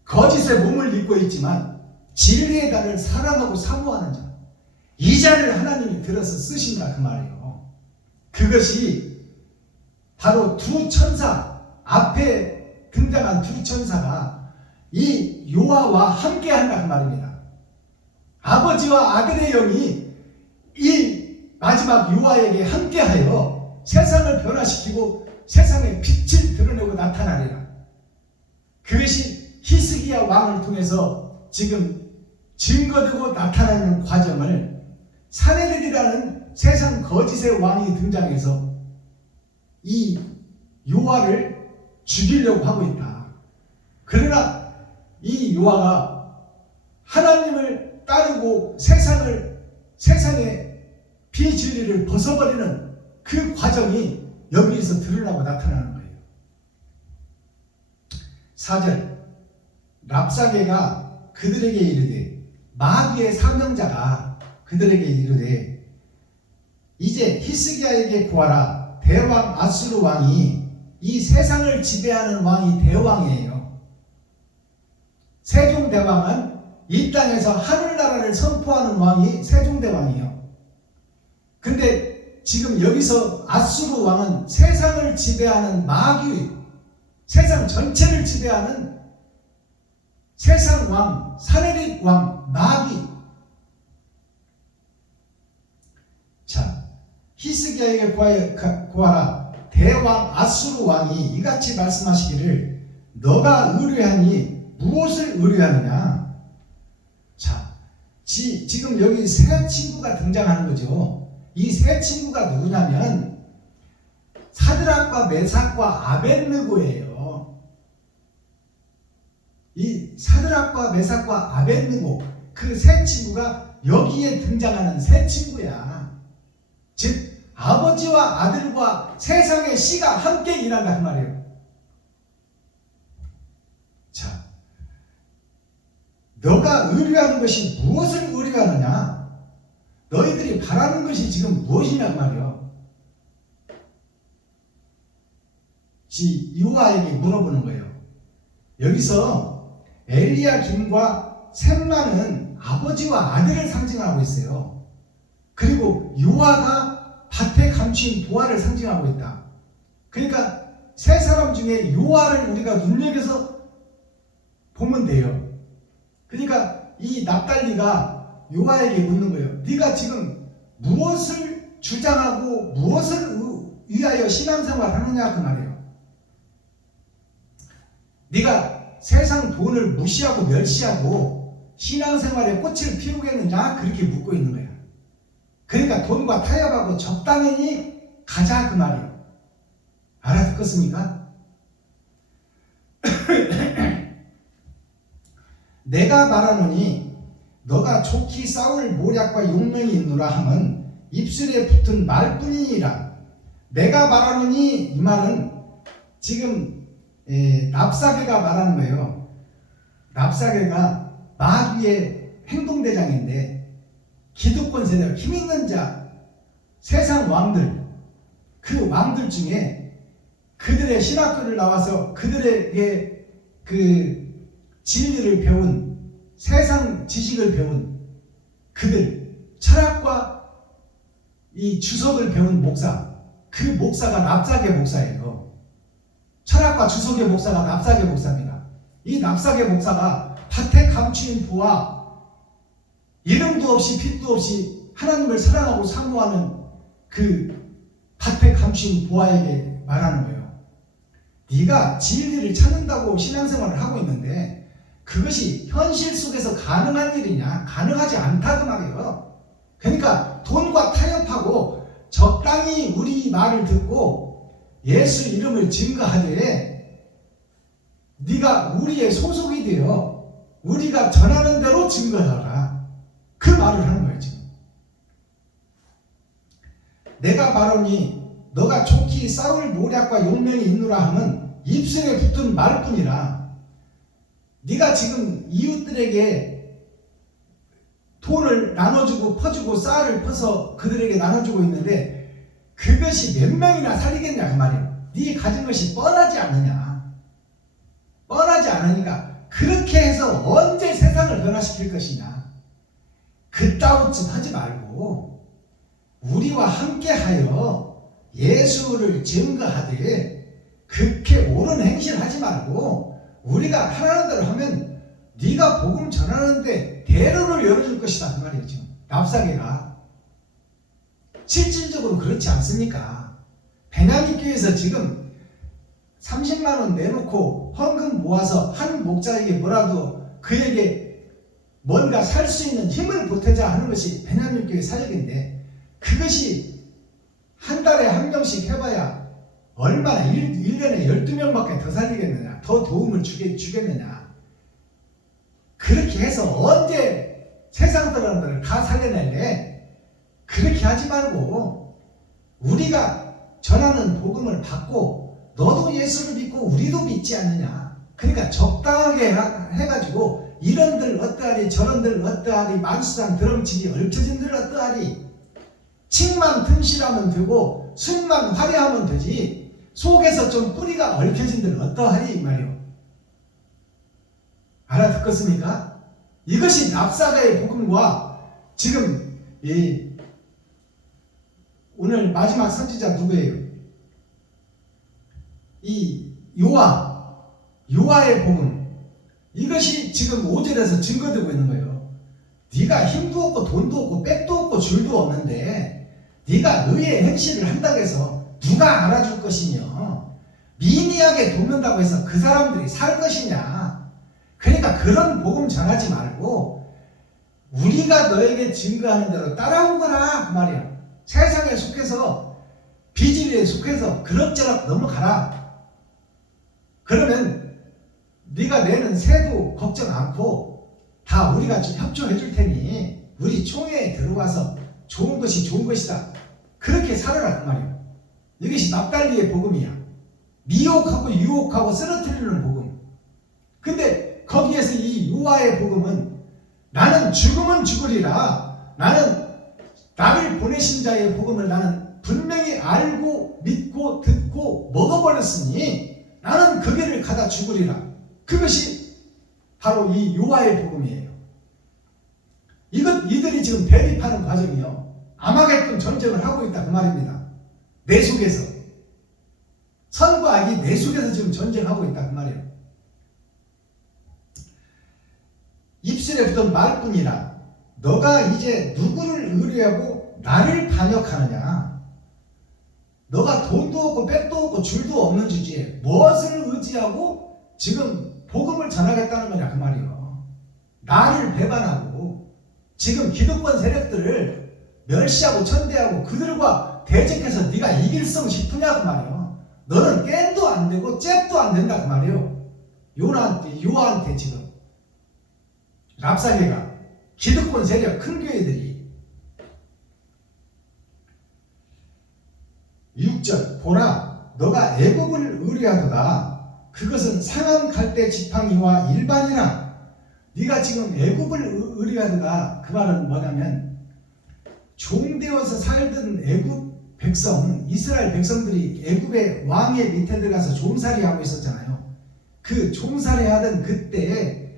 거짓의 몸을 입고 있지만 진리의 달을 사랑하고 사모하는 자, 이 자를 하나님이 들어서 쓰신다 그 말이에요. 그것이 바로 두 천사, 앞에 등장한 두 천사가 이 요아와 함께한다 그 말입니다. 아버지와 아들의 영이 이 마지막 요아에게 함께하여 세상을 변화시키고 세상의 빛을 드러내고 나타나리라. 그것이 히스기야 왕을 통해서 지금 증거되고 나타나는 과정을 사내들이라는 세상 거짓의 왕이 등장해서 이 요아를 죽이려고 하고 있다. 그러나 이 요아가 하나님을 따르고 세상의 비진리를 벗어버리는 그 과정이 여기에서 드러나고 나타나는 거예요. 4절, 랍사게가 그들에게 이르되, 마귀의 사명자가 그들에게 이르되, 이제 히스기야에게 구하라. 대왕 아수르 왕이, 이 세상을 지배하는 왕이 대왕이에요. 세종대왕은 이 땅에서 하늘나라를 선포하는 왕이 세종대왕이에요. 근데 지금 여기서 아수르 왕은 세상을 지배하는 마귀, 세상 전체를 지배하는 세상 왕, 사내립 왕, 마귀. 자, 히스기야에게 구하라. 대왕 아수르 왕이 이같이 말씀하시기를, 너가 의뢰하니 무엇을 의뢰하느냐? 자, 지금 여기 세 친구가 등장하는 거죠. 이 세 친구가 누구냐면 사드락과 메삭과 아벳느고예요. 이 사드락과 메삭과 아벳느고, 그 세 친구가 여기에 등장하는 세 친구야. 즉 아버지와 아들과 세상의 씨가 함께 일한다 그 말이에요. 자, 너가 의뢰하는 것이 무엇을 의뢰하느냐? 너희들이 바라는 것이 지금 무엇이냐 말이요. 요아에게 물어보는 거예요. 여기서 엘리야김과 셈라는 아버지와 아들을 상징하고 있어요. 그리고 요아가 밭에 감춘 보화를 상징하고 있다. 그러니까 세 사람 중에 요아를 우리가 눈여겨서 보면 돼요. 그러니까 이 납달리가 요아에게 묻는 거예요. 네가 지금 무엇을 주장하고 무엇을 위하여 신앙생활을 하느냐 그 말이에요. 네가 세상 돈을 무시하고 멸시하고 신앙생활에 꽃을 피우겠느냐 그렇게 묻고 있는 거야. 그러니까 돈과 타협하고 적당히 가자 그 말이에요. 알아듣겠습니까? 내가 말하노니 너가 좋게 싸울 모략과 용맹이 있노라 함은 입술에 붙은 말뿐이니라. 내가 말하노니 이 말은 지금 납사계가 말하는 거예요. 납사계가 마귀의 행동대장인데 기득권 세력, 힘 있는 자, 세상 왕들, 그 왕들 중에 그들의 신학교를 나와서 그들에게 그 진리를 배운, 세상 지식을 배운 그들, 철학과 이 주석을 배운 목사, 그 목사가 납사계 목사예요. 철학과 주석의 목사가 납사계 목사입니다. 이 납사계 목사가 밭에 감추인 부와 이름도 없이 빛도 없이 하나님을 사랑하고 사모하는 그 밭에 감추인 부하에게 말하는 거예요. 네가 진리를 찾는다고 신앙생활을 하고 있는데 그것이 현실 속에서 가능한 일이냐? 가능하지 않다 그 말이에요. 그러니까 돈과 타협하고 적당히 우리 말을 듣고 예수 이름을 증거하되 네가 우리의 소속이 되어 우리가 전하는 대로 증거하라. 그 말을 하는 거예요. 지금 내가 말하니 너가 좋게 싸울 모략과 용맹이 있노라 하면 입술에 붙은 말뿐이라. 네가 지금 이웃들에게 돈을 나눠주고 퍼주고 쌀을 퍼서 그들에게 나눠주고 있는데 그것이 몇 명이나 살리겠냐 그 말이에요. 네 가진 것이 뻔하지 않느냐. 뻔하지 않으니까 그렇게 해서 언제 세상을 변화시킬 것이냐. 그따위 짓 하지 말고 우리와 함께하여 예수를 증거하되 그렇게 옳은 행실을 하지 말고 우리가 하라는 대로 하면 네가 복음 전하는데 대로를 열어줄 것이다 그 말이에요. 지금 납사계가 실질적으로 그렇지 않습니까? 베냐민 교회에서 지금 30만 원 내놓고 헌금 모아서 한 목자에게 뭐라도 그에게 뭔가 살 수 있는 힘을 보태자 하는 것이 베냐민 교회 사역인데 그것이 한 달에 한 명씩 해봐야 얼마나 1년에 12명밖에 더 살리겠느냐, 더 도움을 주겠느냐. 그렇게 해서 언제 세상 사람들을 다 살려낼래? 그렇게 하지 말고 우리가 전하는 복음을 받고 너도 예수를 믿고 우리도 믿지 않느냐. 그러니까 적당하게 해가지고 이런들 어떠하리 저런들 어떠하리 만수산 드럼치기 얽혀진들 어떠하리 칭만 튼실하면 되고 술만 화려하면 되지 속에서 좀 뿌리가 얽혀진들 어떠하리 이 말이요. 알아듣겠습니까? 이것이 납사가의 복음과 지금 오늘 마지막 선지자 누구예요? 이 요아의 복음 이것이 지금 5절에서 증거되고 있는 거예요. 네가 힘도 없고 돈도 없고 백도 없고 줄도 없는데 네가 의의 행실을 한다고 해서 누가 알아줄 것이며 미미하게 돕는다고 해서 그 사람들이 살 것이냐. 그러니까 그런 복음 전하지 말고 우리가 너에게 증거하는 대로 따라오거라 그 말이야. 세상에 속해서 비진리에 속해서 그럭저럭 넘어가라. 그러면 네가 내는 세도 걱정 않고 다 우리가 좀 협조해 줄 테니 우리 총회에 들어와서 좋은 것이 좋은 것이다. 그렇게 살아라 그 말이야. 이것이 납달리의 복음이야. 미혹하고 유혹하고 쓰러뜨리는 복음. 근데 거기에서 이 요아의 복음은 나는 죽으면 죽으리라. 나는 나를 보내신 자의 복음을 나는 분명히 알고 믿고 듣고 먹어버렸으니 나는 그 길을 가다 죽으리라. 그것이 바로 이 요아의 복음이에요. 이들이 지금 대립하는 과정이요. 아마겟돈 전쟁을 하고 있다 그 말입니다. 내 속에서. 선과 악이 내 속에서 지금 전쟁하고 있다 그 말이에요. 입술에 붙은 말뿐이라. 너가 이제 누구를 의뢰하고 나를 반역하느냐. 너가 돈도 없고 백도 없고 줄도 없는 주제에 무엇을 의지하고 지금 복음을 전하겠다는 거냐 그 말이에요. 나를 배반하고 지금 기득권 세력들을 멸시하고 천대하고 그들과 대적해서 네가 이길성 싶으냐 그 말이요. 너는 깬도 안 되고 잽도 안 된다 그 말이요. 요한테 지금 랍사게가 기득권 세력 큰 교회들이 6절 보라 너가 애굽을 의뢰하도다 그것은 상한 갈대 지팡이와 일반이나 네가 지금 애굽을 의뢰하도다 그 말은 뭐냐면 종되어서 살던 애굽 백성 이스라엘 백성들이 애굽의 왕의 밑에 들어가서 종살이 하고 있었잖아요. 그 종살이 하던 그때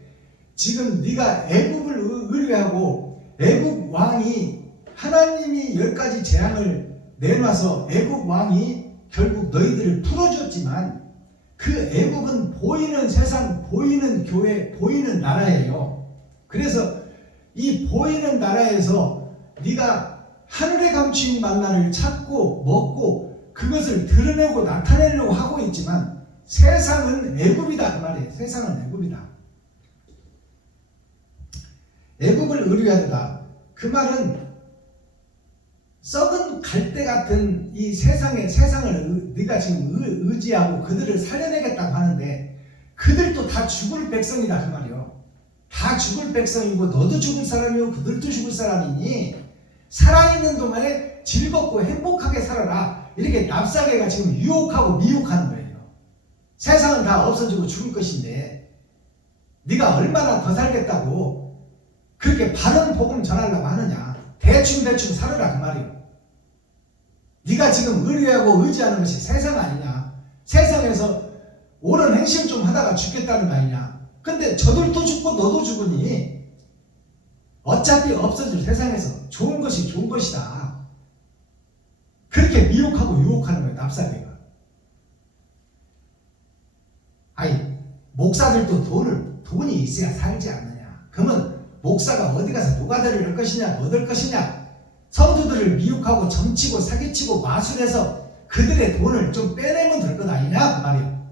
지금 네가 애굽을 의뢰하고 애굽 왕이 하나님이 10가지 재앙을 내놔서 애굽 왕이 결국 너희들을 풀어줬지만 그 애굽은 보이는 세상, 보이는 교회, 보이는 나라예요. 그래서 이 보이는 나라에서 네가 하늘의 감추인 만나를 찾고 먹고 그것을 드러내고 나타내려고 하고 있지만 세상은 애굽이다 그 말이에요. 세상은 애굽이다. 애굽을 의뢰하도다. 그 말은 썩은 갈대 같은 이 세상을 네가 지금 의지하고 그들을 살려내겠다고 하는데 그들도 다 죽을 백성이다 그 말이요. 다 죽을 백성이고 너도 죽을 사람이고 그들도 죽을 사람이니 살아있는 동안에 즐겁고 행복하게 살아라. 이렇게 납사게가 지금 유혹하고 미혹하는 거예요. 세상은 다 없어지고 죽을 것인데 네가 얼마나 더 살겠다고 그렇게 바른 복음 전하려고 하느냐. 대충 살아라 그 말이에요. 네가 지금 의뢰하고 의지하는 것이 세상 아니냐. 세상에서 옳은 행실 좀 하다가 죽겠다는 거 아니냐. 근데 저들도 죽고 너도 죽으니 어차피 없어질 세상에서 좋은 것이 좋은 것이다. 그렇게 미혹하고 유혹하는 거예요. 납사계가. 아니 목사들도 돈이 있어야 살지 않느냐. 그러면 목사가 어디 가서 노가다를 할 것이냐 얻을 것이냐. 성도들을 미혹하고 점치고 사기치고 마술해서 그들의 돈을 좀 빼내면 될 것 아니냐 그 말이에요.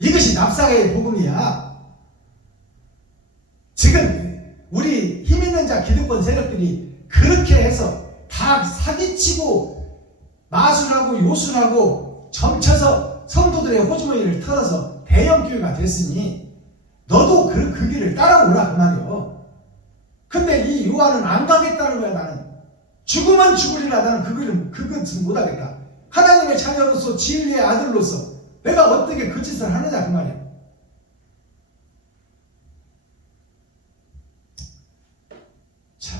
이것이 납사계의 복음이야. 지금 우리 힘있는 자 기득권 세력들이 그렇게 해서 다 사기치고 마술하고 요술하고 점쳐서 성도들의 호주머니를 털어서 대형교회가 됐으니 너도 그 길을 따라오라 그 말이요. 근데 이 요한은 안 가겠다는 거야. 나는 죽으면 죽으리라. 나는 그것은 못하겠다. 하나님의 자녀로서 진리의 아들로서 내가 어떻게 그 짓을 하느냐 그 말이야. 자,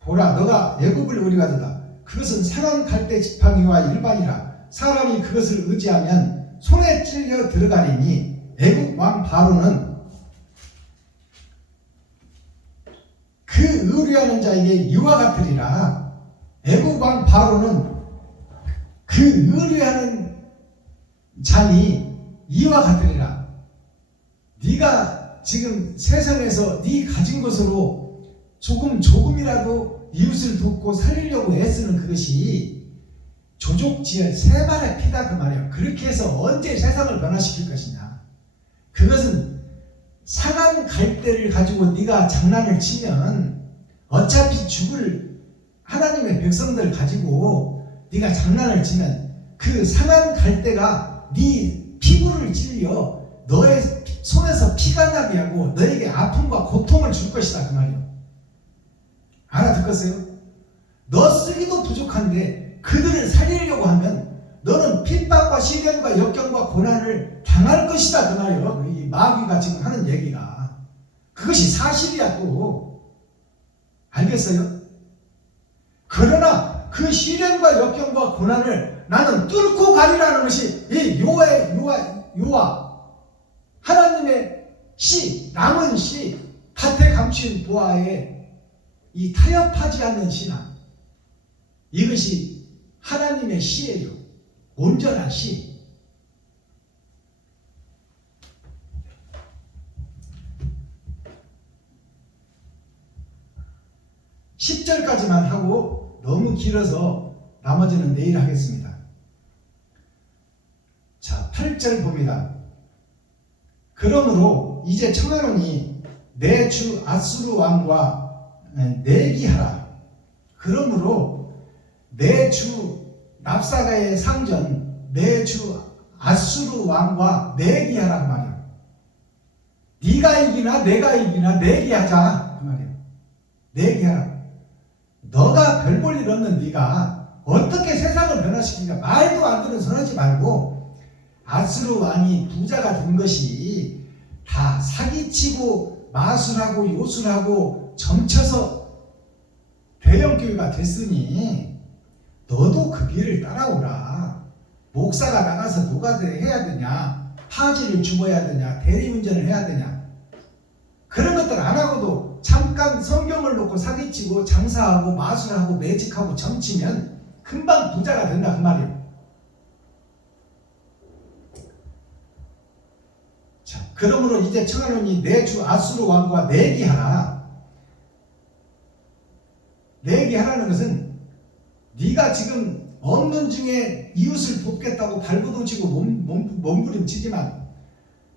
보라 너가 애굽을 의뢰하도다. 그것은 상한 갈대 지팡이와 일반이라. 사람이 그것을 의지하면 손에 찔려 들어가리니 애굽 왕 바로는 그 의뢰하는 자에게 이와 같으리라. 애굽 왕 바로는 그 의뢰하는 자니 이와 같으리라. 네가 지금 세상에서 네 가진 것으로 조금이라도 이웃을 돕고 살리려고 애쓰는 그것이 조족지혈 세 발의 피다 그 말이에요. 그렇게 해서 언제 세상을 변화시킬 것이냐. 그것은 상한 갈대를 가지고 네가 장난을 치면 어차피 죽을 하나님의 백성들을 가지고 네가 장난을 치면 그 상한 갈대가 네 피부를 찔려 너의 손에서 피가 나게 하고 너에게 아픔과 고통을 줄 것이다 그 말이에요. 알아듣겠어요? 너 쓰기도 부족한데 그들을 살리려고 하면 너는 핍박과 시련과 역경과 고난을 당할 것이다 그 말이에요. 이 마귀가 지금 하는 얘기가 그것이 사실이야. 또 알겠어요? 그러나 그 시련과 역경과 고난을 나는 뚫고 가리라는 것이 이 요아 하나님의 씨, 남은 씨, 밭에 감춘 보아의 이 타협하지 않는 신앙, 이것이 하나님의 시예요. 온전한 시. (10절까지만) 하고 너무 길어서 나머지는 내일 하겠습니다. 자, 8절 봅니다. 그러므로 이제 청하노니 내 주 아수르 왕과 내기하라. 그러므로 내 주 랍사가의 상전 내 주 아수르 왕과 내기하라 그 말이야. 네가 이기나 내가 이기나 내기하자 그 말이야. 내기하라. 너가 별 볼 일 없는 네가 어떻게 세상을 변화시키냐. 말도 안 되는 소리 하지 말고, 아수르 왕이 부자가 된 것이 다 사기치고 마술하고 요술하고 점쳐서 대형교회가 됐으니 너도 그 길을 따라오라. 목사가 나가서 뭐가 해야 되냐, 파지를 주어야 되냐, 대리운전을 해야 되냐, 그런 것들 안 하고도 잠깐 성경을 놓고 사기치고 장사하고 마술하고 매직하고 점치면 금방 부자가 된다 그 말이에요. 자, 그러므로 이제 청하노니 내 주 아수르 왕과 내기하라. 내기하라는 것은 네가 지금 없는 중에 이웃을 돕겠다고 발버둥치고 몸부림치지만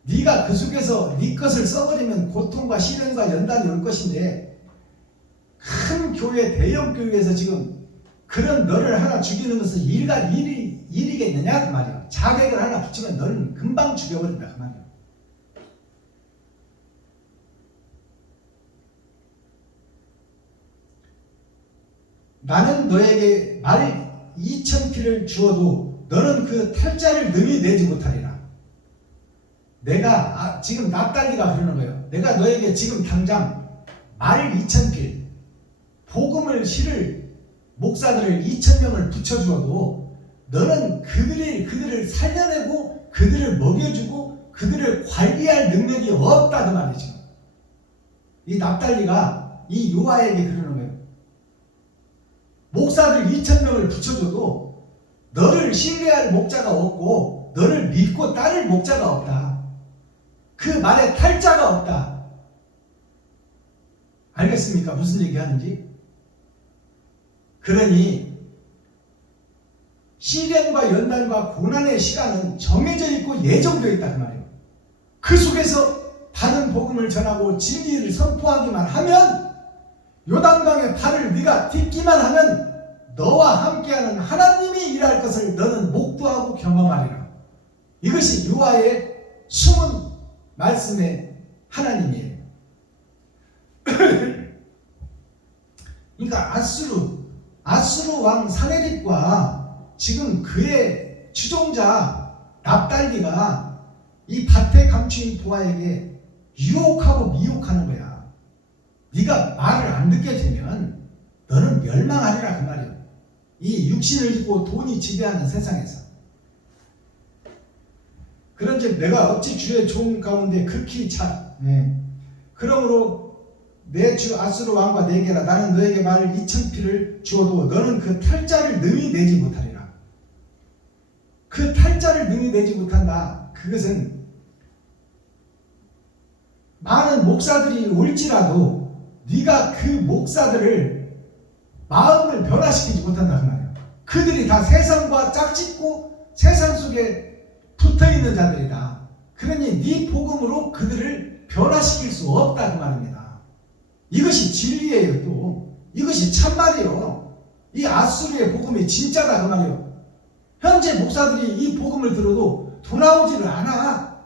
네가 그 속에서 네 것을 써버리면 고통과 시련과 연단이 올 것인데, 큰 교회, 대형 교회에서 지금 그런 너를 하나 죽이는 것은 일이겠느냐 그 말이야. 자객을 하나 붙이면 너는 금방 죽여버린다 그 말이야. 나는 너에게 말 2,000피를 주어도 너는 그 탈자를 능히 내지 못하리라. 내가 지금 납달리가 그러는 거예요. 내가 너에게 지금 당장 말 2,000필 복음을 실을 목사들을 2,000명을 붙여주어도 너는 그들을 살려내고 그들을 먹여주고 그들을 관리할 능력이 없다 그 말이죠. 이 납달리가 이 요아에게 그러는 거예요. 목사들 2,000명을 붙여줘도 너를 신뢰할 목자가 없고 너를 믿고 따를 목자가 없다. 그 말에 탈자가 없다. 알겠습니까? 무슨 얘기 하는지? 그러니 시련과 연단과 고난의 시간은 정해져 있고 예정되어 있다 그 말이에요. 그 속에서 받은 복음을 전하고 진리를 선포하기만 하면, 요단강의 발을 네가 딛기만 하면 너와 함께하는 하나님이 일할 것을 너는 목도하고 경험하리라. 이것이 요하의 숨은 말씀의 하나님이에요. 그러니까 아수르 왕 사네립과 지금 그의 추종자 납달리가 이 밭에 감추인 보아에게 유혹하고 미혹하는 거야. 네가 말을 안 듣게 되면 너는 멸망하리라 그 말이에요. 이 육신을 입고 돈이 지배하는 세상에서. 그런즉 내가 어찌 주의 종 가운데 극히 그러므로 내 주 아수르 왕과 내게라. 나는 너에게 말을 2,000피를 주어도 너는 그 탈자를 능히 내지 못하리라. 그 탈자를 능히 내지 못한다. 그것은 많은 목사들이 올지라도 네가 그 목사들을 마음을 변화시키지 못한다 그 말이에요. 그들이 다 세상과 짝짓고 세상 속에 붙어있는 자들이다. 그러니 네 복음으로 그들을 변화시킬 수 없다 그 말입니다. 이것이 진리예요. 또 이것이 참말이에요. 이 아수르의 복음이 진짜다 그 말이에요. 현재 목사들이 이 복음을 들어도 돌아오지를 않아.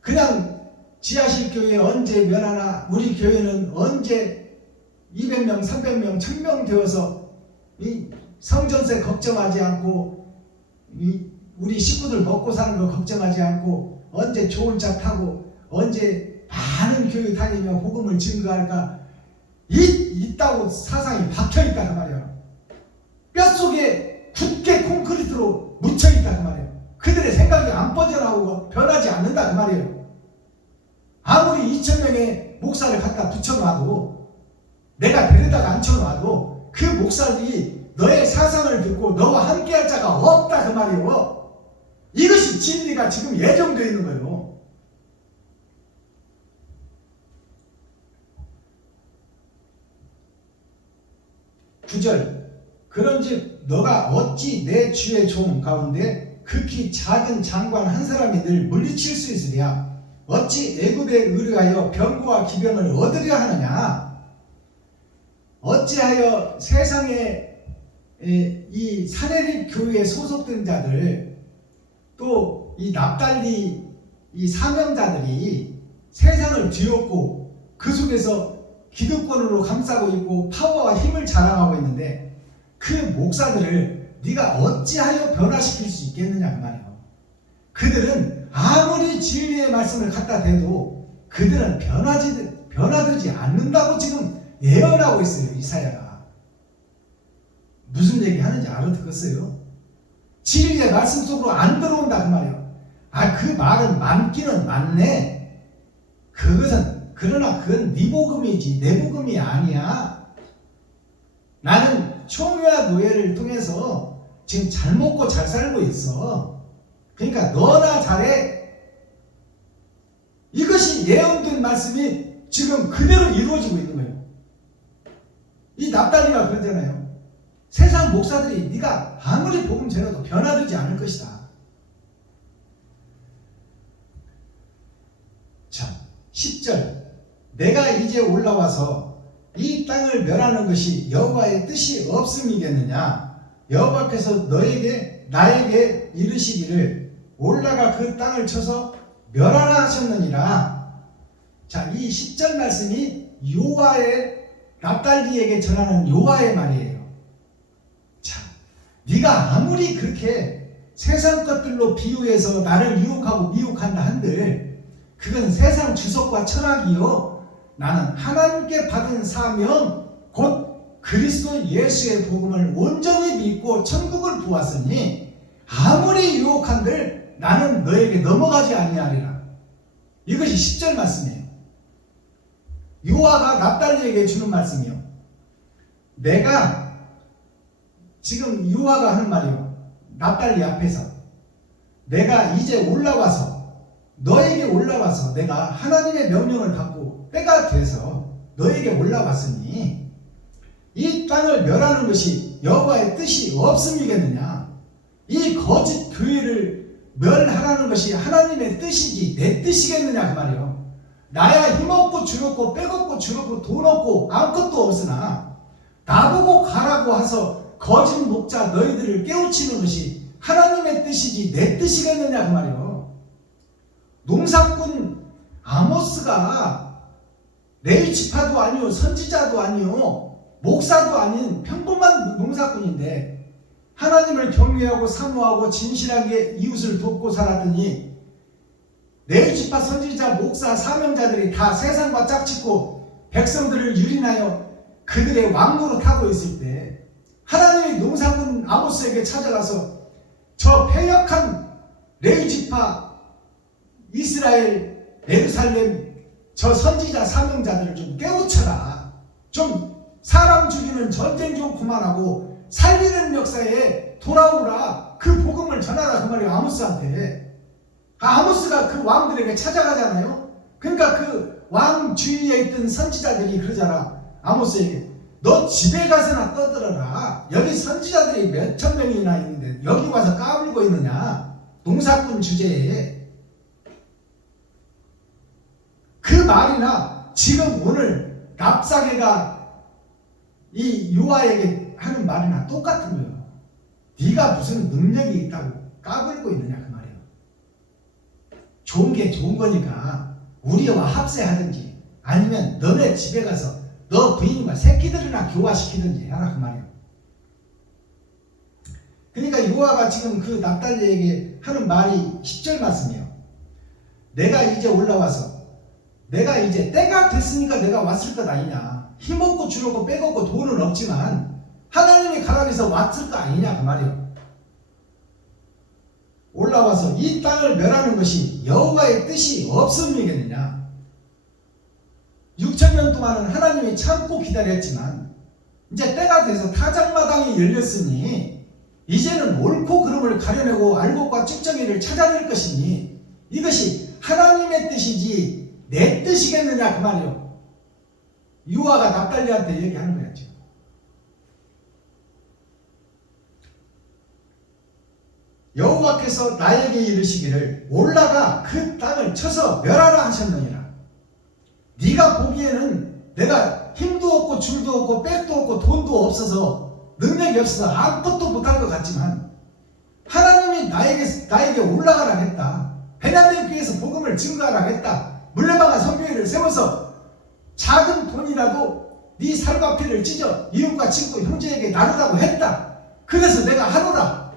그냥 지하실교회 언제 면하나, 우리 교회는 언제 200명, 300명, 1000명 되어서 이 성전세 걱정하지 않고 우리 식구들 먹고 사는 거 걱정하지 않고 언제 좋은 차 타고 언제 많은 교회 다니며 복음을 증거할까, 있다고 사상이 박혀있다 그 말이에요. 뼛속에 굳게 콘크리트로 묻혀있다 그 말이에요. 그들의 생각이 안 뻗어나오고 변하지 않는다 그 말이에요. 아무리 2,000명의 목사를 갖다 붙여놔도, 내가 데려다가 앉혀놔도 그 목사들이 너의 사상을 듣고 너와 함께할 자가 없다 그 말이에요. 이것이 진리가 지금 예정되어 있는 거예요. 구절, 그런즉 너가 어찌 내 주의 종 가운데 극히 작은 장관 한 사람이 늘 물리칠 수 있으랴. 어찌 애굽에 의뢰하여 병거와 기병을 얻으려 하느냐? 어찌하여 세상에 이 사내립 교회에 소속된 자들 또 이 납달리 이 사명자들이 세상을 뒤엎고 그 속에서 기득권으로 감싸고 있고 파워와 힘을 자랑하고 있는데 그 목사들을 네가 어찌하여 변화시킬 수 있겠느냐 그 말이에요. 그들은 아무리 진리의 말씀을 갖다 대도 그들은 변화되지 않는다고 지금 예언하고 있어요. 이사야가. 무슨 얘기 하는지 알아듣겠어요? 진리의 말씀 속으로 안 들어온다 그 말이에요. 그 말은 많기는 많네. 그러나 그건 네 복음이지 내 복음이 아니야. 나는 총회와 노예를 통해서 지금 잘 먹고 잘 살고 있어. 그러니까 너나 잘해. 이것이 예언된 말씀이 지금 그대로 이루어지고 있는 거예요. 이 납달리가 그러잖아요. 세상 목사들이 네가 아무리 복음 전해도 변화되지 않을 것이다. 자, 10절 내가 이제 올라와서 이 땅을 멸하는 것이 여호와의 뜻이 없음이겠느냐? 여호와께서 나에게 이르시기를 올라가 그 땅을 쳐서 멸하라 하셨느니라. 자, 이 10절 말씀이 납달리에게 전하는 여호와의 말이에요. 자, 네가 아무리 그렇게 세상 것들로 비유해서 나를 유혹하고 미혹한다 한들 그건 세상 주석과 철학이요. 나는 하나님께 받은 사명 곧 그리스도 예수의 복음을 온전히 믿고 천국을 보았으니 아무리 유혹한들 나는 너에게 넘어가지 아니하리라. 이것이 10절 말씀이에요. 여호와가 납달리에게 주는 말씀이요. 내가 지금 여호와가 하는 말이요. 납달리 앞에서 내가 이제 너에게 올라와서 내가 하나님의 명령을 받고 때가 돼서 너에게 올라왔으니 이 땅을 멸하는 것이 여호와의 뜻이 없음이겠느냐? 이 거짓 교회를 멸하라는 것이 하나님의 뜻이지 내 뜻이겠느냐 그 말이요. 나야 힘없고 주롭고 빼먹고 주롭고 돈 없고 아무것도 없으나 나보고 가라고 해서 거짓 목자 너희들을 깨우치는 것이 하나님의 뜻이지 내 뜻이겠느냐 그 말이요. 농사꾼 아모스가 레위지파도 아니요 선지자도 아니요 목사도 아닌 평범한 농사꾼인데 하나님을 경외하고 사모하고 진실하게 이웃을 돕고 살았더니 레위지파 선지자 목사 사명자들이 다 세상과 짝짓고 백성들을 유린하여 그들의 왕노로 타고 있을 때 하나님이 농사꾼 아모스에게 찾아가서 저 패역한 레위지파 이스라엘 예루살렘 저 선지자 사명자들을 좀 깨우쳐라. 좀 사람 죽이는 전쟁 좀 그만하고 살리는 역사에 돌아오라. 그 복음을 전하라 그 말이에요. 아모스한테. 아모스가 그 왕들에게 찾아가잖아요. 그러니까 그 왕 주위에 있던 선지자들이 그러잖아. 아모스에게 너 집에 가서나 떠들어라. 여기 선지자들이 몇천 명이나 있는데 여기 와서 까불고 있느냐. 농사꾼 주제에. 그 말이나 지금 오늘 납사계가 이 요아에게 하는 말이나 똑같은 거예요. 네가 무슨 능력이 있다고 까불고 있느냐 그 말이에요. 좋은 게 좋은 거니까 우리와 합세하든지 아니면 너네 집에 가서 너 부인과 새끼들이나 교화시키든지 해라 그 말이에요. 그러니까 요아가 지금 그 납달리에게 하는 말이 10절 말씀이에요. 내가 이제 올라와서 내가 이제 때가 됐으니까 내가 왔을 것 아니냐. 힘없고 주롭고 빼먹고 돈은 없지만 하나님이 가라면서 왔을 거 아니냐 그 말이에요. 올라와서 이 땅을 멸하는 것이 여호와의 뜻이 없음이겠느냐. 6,000년 동안은 하나님이 참고 기다렸지만 이제 때가 돼서 타작마당이 열렸으니 이제는 옳고 그름을 가려내고 알곡과 쭉정이를 찾아낼 것이니 이것이 하나님의 뜻이지 내 뜻이겠느냐 그 말이요. 유아가 납달리한테 얘기하는 거야 지금. 여호와께서 나에게 이르시기를 올라가 그 땅을 쳐서 멸하라 하셨느니라. 네가 보기에는 내가 힘도 없고 줄도 없고 백도 없고 돈도 없어서 능력이 없어서 아무것도 못할 것 같지만 하나님이 나에게 올라가라 했다. 베냐민 교회에서 복음을 증거하라 했다. 물레방아 선교회를 세워서 작은 돈이라도 네 살과 피를 찢어 이웃과 친구 형제에게 나누라고 했다. 그래서 내가 하노라.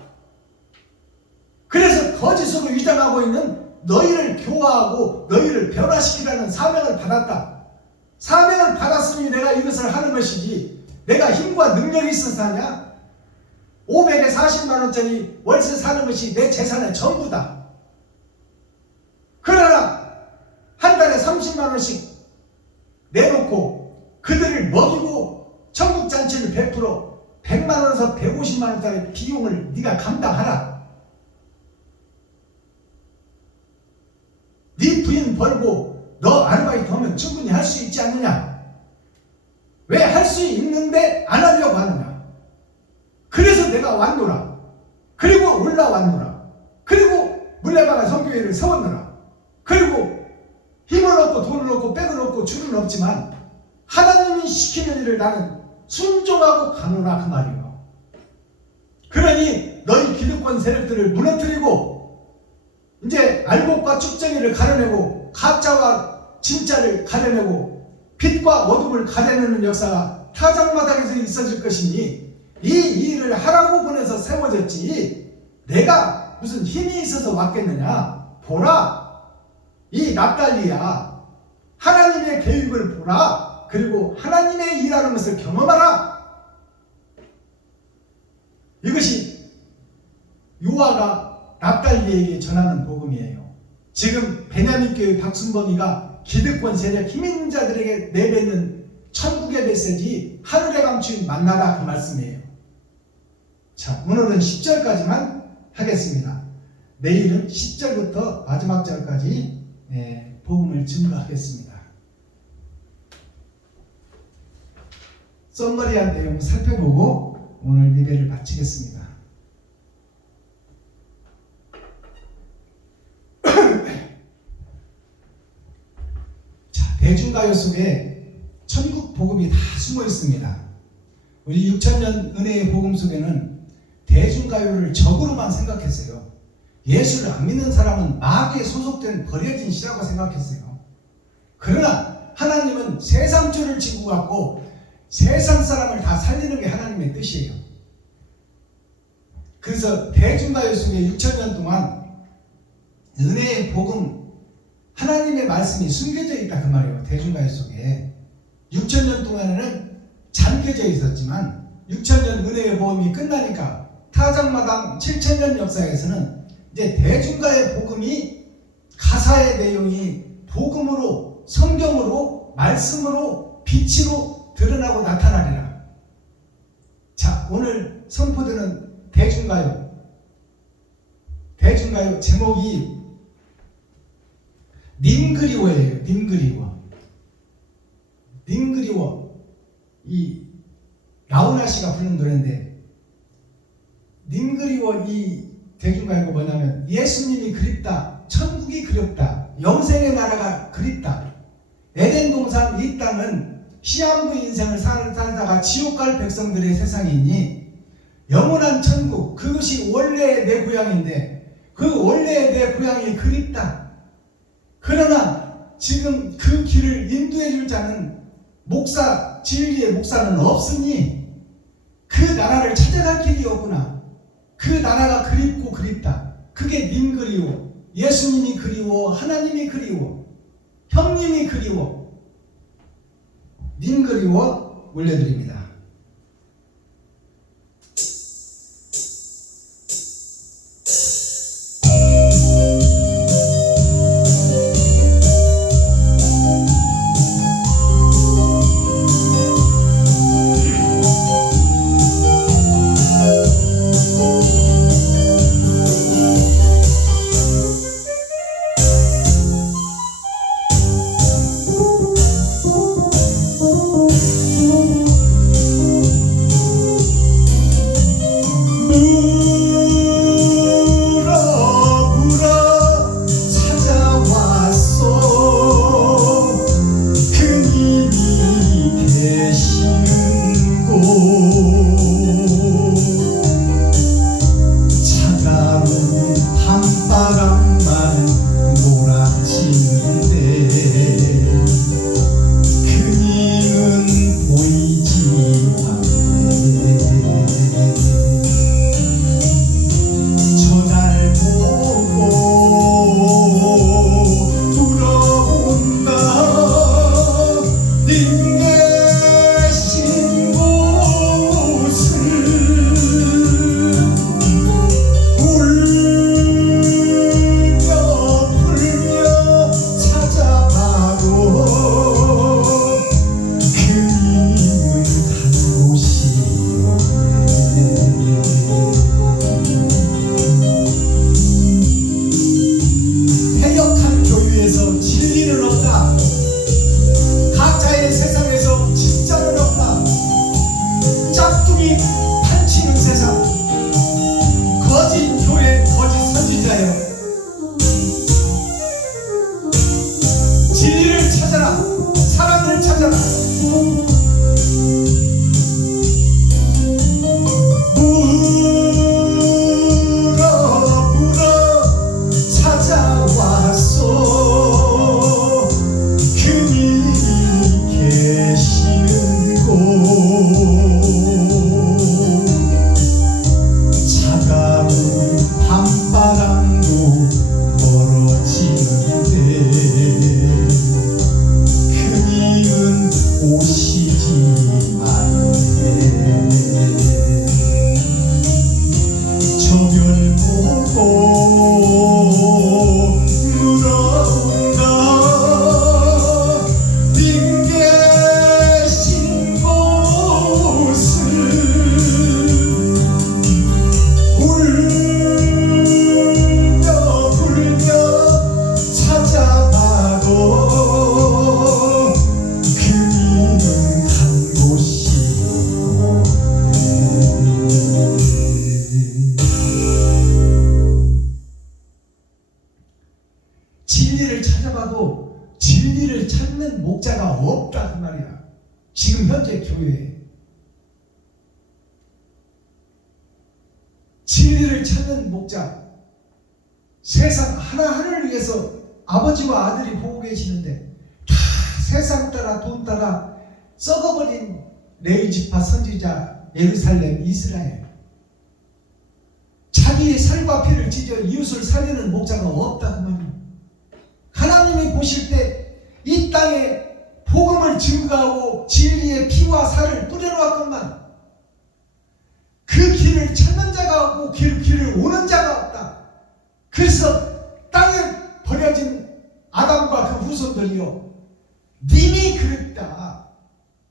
그래서 거짓으로 위장하고 있는 너희를 교화하고 너희를 변화시키라는 사명을 받았다. 사명을 받았으니 내가 이것을 하는 것이지 내가 힘과 능력이 있어서 하냐? 500에 40만 원짜리 월세 사는 것이 내 재산의 전부다. 그러나 한 달에 30만 원씩 내놓고 그들을 먹이고 천국잔치를 베풀어 100만 원에서 150만 원짜리 비용을 네가 감당하라. 네 부인 벌고 너 아르바이트 하면 충분히 할 수 있지 않느냐? 왜 할 수 있는데 안 하려고 하느냐? 그래서 내가 왔노라. 그리고 올라왔노라. 그리고 물레방아 선교회를 세웠노라. 그리고 힘을 얻고 돈을 얻고 백을 얻고 줄은 없지만 하나님이 시키는 일을 나는 순종하고 가노라 그 말이에요. 그러니 너희 기득권 세력들을 무너뜨리고 이제 알곡과 쭉정이를 가려내고 가짜와 진짜를 가려내고 빛과 어둠을 가려내는 역사가 타작마당에서 있어질 것이니 이 일을 하라고 보내서 세워졌지 내가 무슨 힘이 있어서 왔겠느냐? 보라, 이 납달리야. 하나님의 계획을 보라. 그리고 하나님의 일하는 것을 경험하라. 이것이 요아가 납달리에게 전하는 복음이에요. 지금 베냐민 교회 박순범이가 기득권 세력 힘 있는 자들에게 내뱉는 천국의 메시지 하늘의 감추인 만나라 그 말씀이에요. 자, 오늘은 10절까지만 하겠습니다. 내일은 10절부터 마지막 절까지 복음을 증거하겠습니다. 썸머리한 내용 살펴보고 오늘 예배를 마치겠습니다. 자, 대중가요 속에 천국 복음이 다 숨어 있습니다. 우리 6,000년 은혜의 복음 속에는 대중가요를 적으로만 생각했어요. 예수를 안 믿는 사람은 마귀에 소속된 버려진 시라고 생각했어요. 그러나 하나님은 세상죄를 지고 갖고 세상 사람을 다 살리는 게 하나님의 뜻이에요. 그래서 대중가요 속에 6,000년 동안 은혜의 복음, 하나님의 말씀이 숨겨져 있다 그 말이에요. 대중가요 속에 6,000년 동안에는 잠겨져 있었지만 6,000년 은혜의 복음이 끝나니까 타작마당 7,000년 역사에서는 이제 대중가의 복음이 가사의 내용이 복음으로 성경으로 말씀으로 빛으로 드러나고 나타나리라. 자, 오늘 선포되는 대중가요 제목이 님 그리워예요. 님 그리워. 이 라우나 씨가 부른 노래인데 님 그리워 이 대중가요가 뭐냐면 예수님이 그립다. 천국이 그립다. 영생의 나라가 그립다. 에덴 동산 이 땅은 시한부 인생을 살다가 지옥 갈 백성들의 세상이니 영원한 천국 그것이 원래의 내 고향인데 그 원래의 내 고향이 그립다. 그러나 지금 그 길을 인도해 줄 자는 목사, 진리의 목사는 없으니 그 나라를 찾아갈 길이 없구나. 그 나라가 그립고 그립다. 그게 님 그리워. 예수님이 그리워. 하나님이 그리워. 형님이 그리워. 님 그리워 올려드립니다. 하나님이 판치는 세상, 거짓 교회, 거짓 선지자여, 진리를 찾아라, 사랑을 찾아라. 물어 찾아왔소. 그님이 계시는 곳, 차가운 밤바람도 멀어지는데 그님은 오시지만 저별 보고 물어온다. 님 계신 곳을 울며 불며 찾아봐도 그님은 간 곳이 진리를 찾아봐도 진리를 찾는 목자가 없다 그 말이야. 지금 현재 교회에 진리를 찾는 목자, 세상 하나하나를 위해서 아버지와 아들이 보고 계시는데 다 세상 따라 돈 따라 썩어버린 레위지파 선지자 예루살렘 이스라엘, 자기의 살과 피를 찢어 이웃을 살리는 목자가 없다 그 말이야. 하나님이 보실 때 이 땅에 복음을 증거하고 진리의 피와 살을 뿌려놓았건만 그 길을 찾는 자가 없고 길을 오는 자가 없다. 그래서 땅에 버려진 아담과 그 후손들이요, 님이 그립다.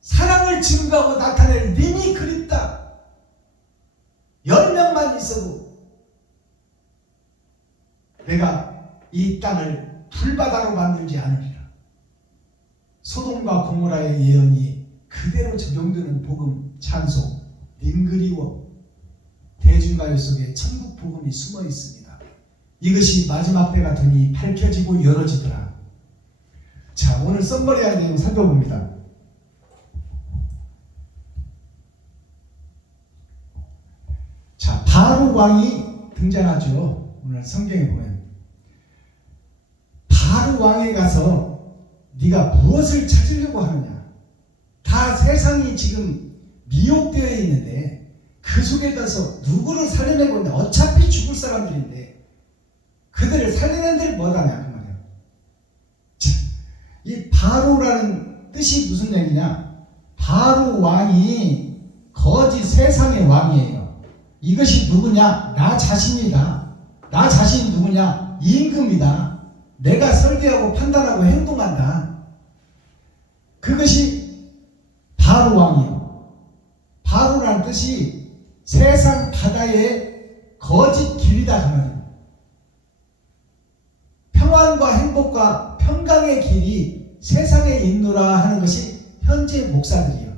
사랑을 증거하고 나타낼 님이 그립다. 10명만 있어도 내가 이 땅을 불바다로 만들지 않으리라. 소돔과 고모라의 예언이 그대로 적용되는 복음 찬송, 님 그리워. 대중가요 속에 천국 복음이 숨어 있습니다. 이것이 마지막 때가 되니 밝혀지고 열어지더라. 자, 오늘 썸머리할 내용 살펴봅니다. 자, 바로 왕이 등장하죠. 오늘 성경에 보면 바로 왕에 가서 네가 무엇을 찾으려고 하느냐. 다 세상이 지금 미혹되어 있는데 그 속에 가서 누구를 살려내고 있냐. 어차피 죽을 사람들인데 그들을 살리는 데를 뭐하냐 그 말이야. 자, 이 바로라는 뜻이 무슨 얘기냐. 바로 왕이 거짓 세상의 왕이에요. 이것이 누구냐? 나 자신이다. 나 자신이 누구냐? 임금이다. 내가 설계하고 판단하고 행동한다. 그것이 바로 왕이에요. 바로라는 뜻이 세상 바다의 거짓 길이다 그 말이에요. 평안과 행복과 평강의 길이 세상에 있노라 하는 것이 현재 목사들이에요.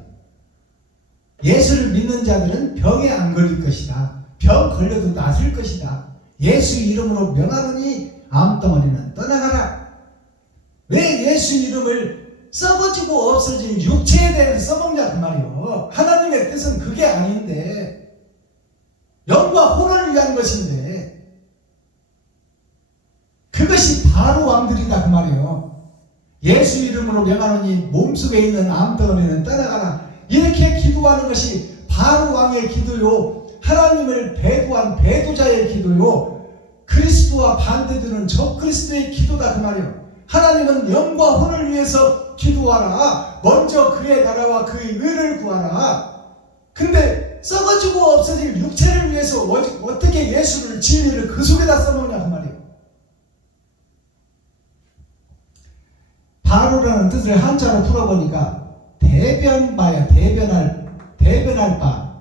예수를 믿는 자들은 병에 안 걸릴 것이다. 병 걸려도 낫을 것이다. 예수 이름으로 명하노니 암덩어리는 떠나가라. 왜 예수 이름을 썩어지고 없어진 육체에 대해서 써먹냐 그 말이요. 하나님의 뜻은 그게 아닌데, 영과 혼을 위한 것인데, 그것이 바로 왕들이다 그 말이요. 예수 이름으로 명하노니 몸속에 있는 암덩어리는 떠나가라. 이렇게 기도하는 것이 바로 왕의 기도요. 하나님을 배도한 배도자의 기도요. 그리스도와 반대되는 적그리스도의 기도다 그 말이에요. 하나님은 영과 혼을 위해서 기도하라. 먼저 그의 나라와 그의 의를 구하라. 근데 썩어지고 없어질 육체를 위해서 어떻게 예수를, 진리를 그 속에다 써놓냐 그 말이에요. 바로라는 뜻을 한자로 풀어보니까 대변바야. 대변할 바,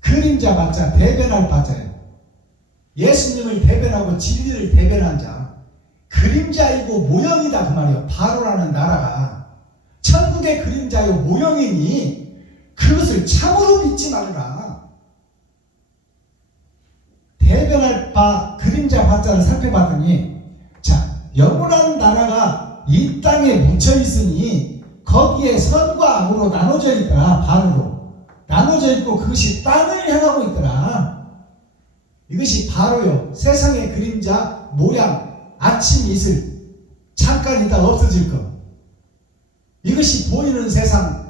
그림자 바자, 대변할 바자예요. 예수님을 대변하고 진리를 대변한 자, 그림자이고 모형이다 그 말이에요. 바로라는 나라가 천국의 그림자요 모형이니 그것을 참으로 믿지 말라. 대변할 바 그림자 바자를 살펴봤더니, 자, 영원한 나라가 이 땅에 묻혀 있으니 거기에 선과 악으로 나눠져 있더라. 반으로 나눠져 있고 그것이 땅을 향하고 있더라. 이것이 바로요, 세상의 그림자 모양, 아침 이슬, 잠깐 있다 없어질 것. 이것이 보이는 세상,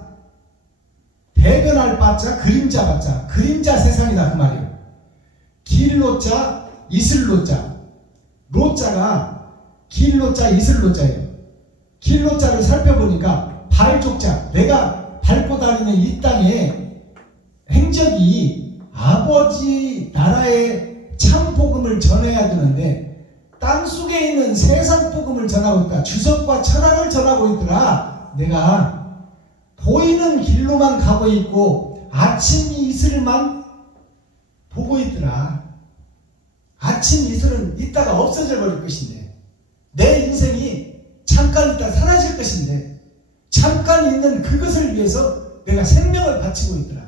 대변할 바자 그림자 바자, 그림자 세상이다 그 말이에요. 길로자 이슬로자, 로자가 길로자 이슬로자예요. 길로자를 살펴보니까 발족자, 내가 밟고 다니는 이 땅의 행적이 아버지 나라의 참 복음을 전해야 되는데 땅 속에 있는 세상 복음을 전하고 있다. 주석과 철학을 전하고 있더라. 내가 보이는 길로만 가고 있고 아침 이슬만 보고 있더라. 아침 이슬은 이따가 없어져 버릴 것인데, 내 인생이 잠깐 있다 사라질 것인데, 잠깐 있는 그것을 위해서 내가 생명을 바치고 있더라.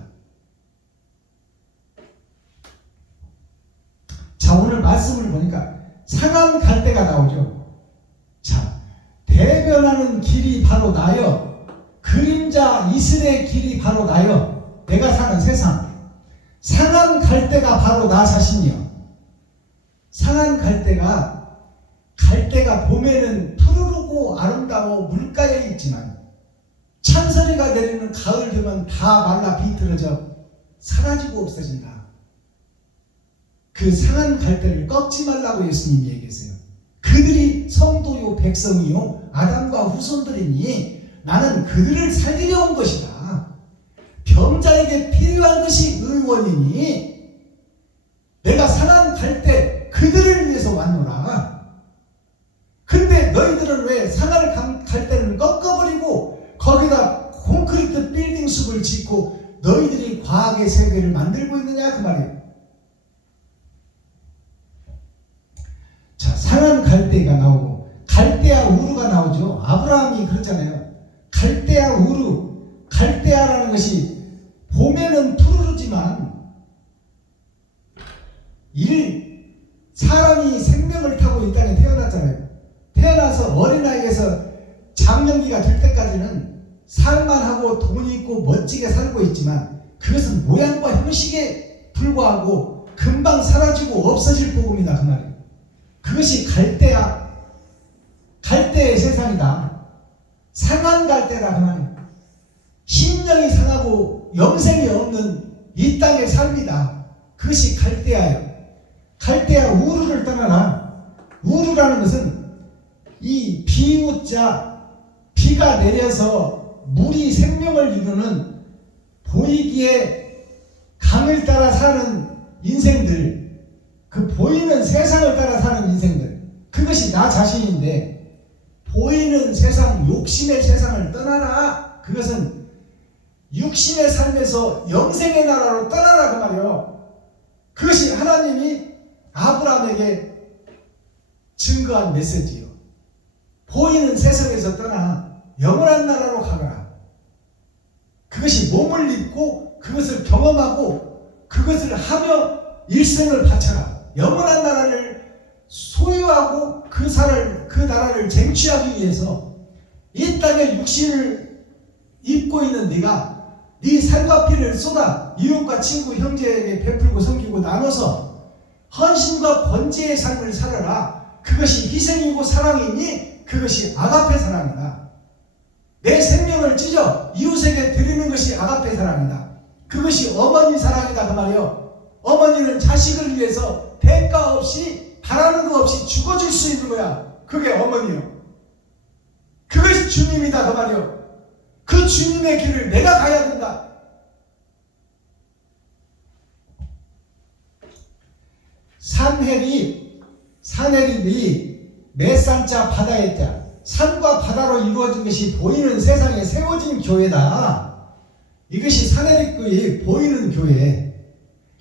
자, 오늘 말씀을 보니까 상한 갈대가 나오죠. 자, 대변하는 길이 바로 나여, 그림자 이슬의 길이 바로 나여, 내가 사는 세상. 상한 갈대가 바로 나 자신이요. 상한 갈대가 봄에는 푸르르고 아름다워 물가에 있지만 찬소리가 내리는 가을 되면 다 말라 비틀어져 사라지고 없어진다. 그 상한 갈대를 꺾지 말라고 예수님이 얘기했어요. 그들이 성도요 백성이요 아담과 후손들이니 나는 그들을 살리려 온 것이다. 병자에게 필요한 것이 의원이니 내가 상한 갈대 그들을 위해서 왔노라. 근데 너희들은 왜 상한 갈대를 꺾어버리고 거기다 콘크리트 빌딩 숲을 짓고 너희들이 과학의 세계를 만들고 있느냐 그 말이에요. 자, 상한 갈대가 나오고 갈대아 우르가 나오죠. 아브라함이 그랬잖아요. 갈대아 우르, 갈대아라는 것이 봄에는 푸르르지만 사람이 생명을 타고 이 땅에 태어났잖아요. 태어나서 어린아이에서 장년기가 될 때까지는 살만하고 돈 있고 멋지게 살고 있지만 그것은 모양과 형식에 불과하고 금방 사라지고 없어질 복음이다 그 말이에요. 그것이 갈대의 세상이다. 상한 갈대다 그 말이에요. 심령이 상하고 영생이 없는 이 땅의 삶이다. 그것이 갈대아예요. 갈대아 우르를 떠나라. 우르라는 것은 이 비우자, 비가 내려서 물이 생명을 이루는 보이기에 강을 따라 사는 인생들, 그 보이는 세상을 따라 사는 인생들, 그것이 나 자신인데 보이는 세상, 욕심의 세상을 떠나라. 그것은 육신의 삶에서 영생의 나라로 떠나라 그 말이에요. 그것이 하나님이 아브라함에게 증거한 메시지요. 보이는 세상에서 떠나 영원한 나라로 가거라. 그것이 몸을 입고 그것을 경험하고 그것을 하며 일생을 바쳐라. 영원한 나라를 소유하고 그 나라를 쟁취하기 위해서 이 땅에 육신을 입고 있는 네가 네 살과 피를 쏟아 이웃과 친구 형제에게 베풀고 섬기고 나눠서 헌신과 번제의 삶을 살아라. 그것이 희생이고 사랑이니 그것이 아가페 사랑이다. 내 생명을 찢어 이웃에게 드리는 것이 아가페 사랑이다. 그것이 어머니 사랑이다 그 말이요. 어머니는 자식을 위해서 대가 없이 바라는 거 없이 죽어줄 수 있는 거야. 그게 어머니요. 그것이 주님이다 그 말이요. 그 주님의 길을 내가 가야 된다. 산해립이 메산자 바다의 자, 산과 바다로 이루어진 것이 보이는 세상에 세워진 교회다. 이것이 산해립의 보이는 교회,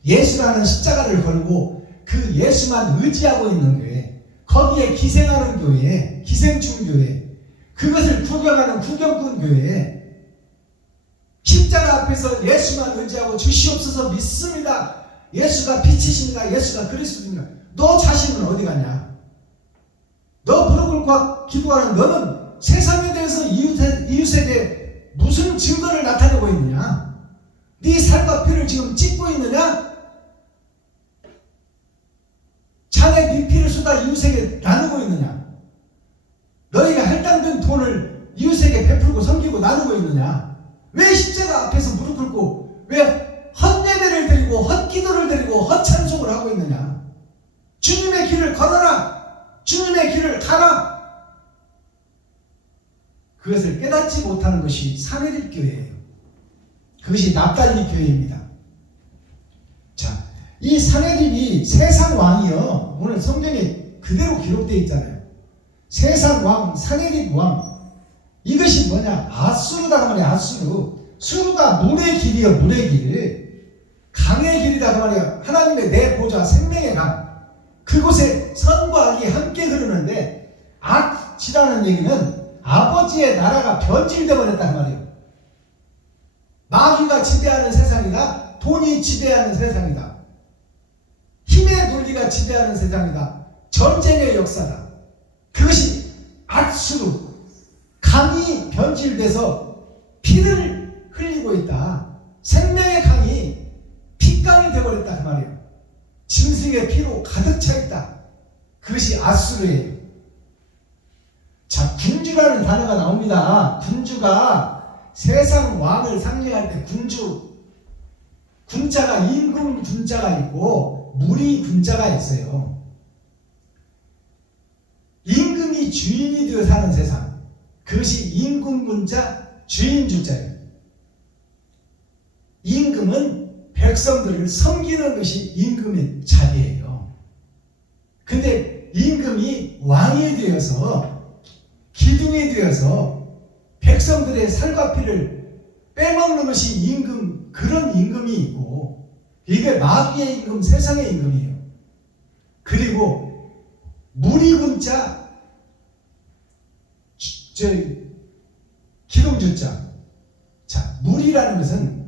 예수라는 십자가를 걸고 그 예수만 의지하고 있는 교회, 거기에 기생하는 교회, 기생충 교회, 그것을 구경하는 구경꾼 교회, 십자가 앞에서 예수만 의지하고 주시옵소서 믿습니다. 예수가 빛이십니다. 예수가 그리스도입니다. 너 자신은 어디 갔냐? 너 무릎 꿇고 기도하는 너는 세상에 대해서 이웃에게 무슨 증거를 나타내고 있느냐? 네 살과 피를 지금 찢고 있느냐? 자네 네 피를 쏟아 이웃에게 나누고 있느냐? 너희가 할당된 돈을 이웃에게 베풀고 섬기고 나누고 있느냐? 왜 십자가 앞에서 무릎 꿇고 왜 헛예배를 드리고 헛기도를 드리고 헛찬송을 하고 있느냐? 주님의 길을 걸어라. 주님의 길을 가라. 그것을 깨닫지 못하는 것이 사내립 교회예요. 그것이 납달리 교회입니다. 자, 이 사내립이 세상 왕이요. 오늘 성경에 그대로 기록되어 있잖아요. 세상 왕, 사내립 왕. 이것이 뭐냐? 아수르다 그 말이야. 아수르. 수르가 물의 길이요. 물의 길. 강의 길이다 그 말이야. 하나님의 내 보좌 생명의 강. 그곳에 선과 악이 함께 흐르는데 악이라는 얘기는 아버지의 나라가 변질되어 버렸단 말이에요. 마귀가 지배하는 세상이다. 돈이 지배하는 세상이다. 힘의 논리가 지배하는 세상이다. 전쟁의 역사다. 그것이 악수로 강이 변질돼서 피를 흘리고 있다. 생명의 강이 피강이 되어버렸다 그 말이에요. 짐승의 피로 가득 차 있다. 그것이 아수르예요. 자, 군주라는 단어가 나옵니다. 군주가 세상 왕을 상징할 때 군주, 군자가 임금 군자가 있고 무리 군자가 있어요. 임금이 주인이 되어 사는 세상, 그것이 임금 군자, 주인 주자예요. 임금은 백성들을 섬기는 것이 임금의 자리예요. 근데 임금이 왕이 되어서 기둥이 되어서 백성들의 살과 피를 빼먹는 것이 임금, 그런 임금이 있고, 이게 마귀의 임금, 세상의 임금이에요. 그리고 무리군자, 기둥주자. 자, 무리라는 것은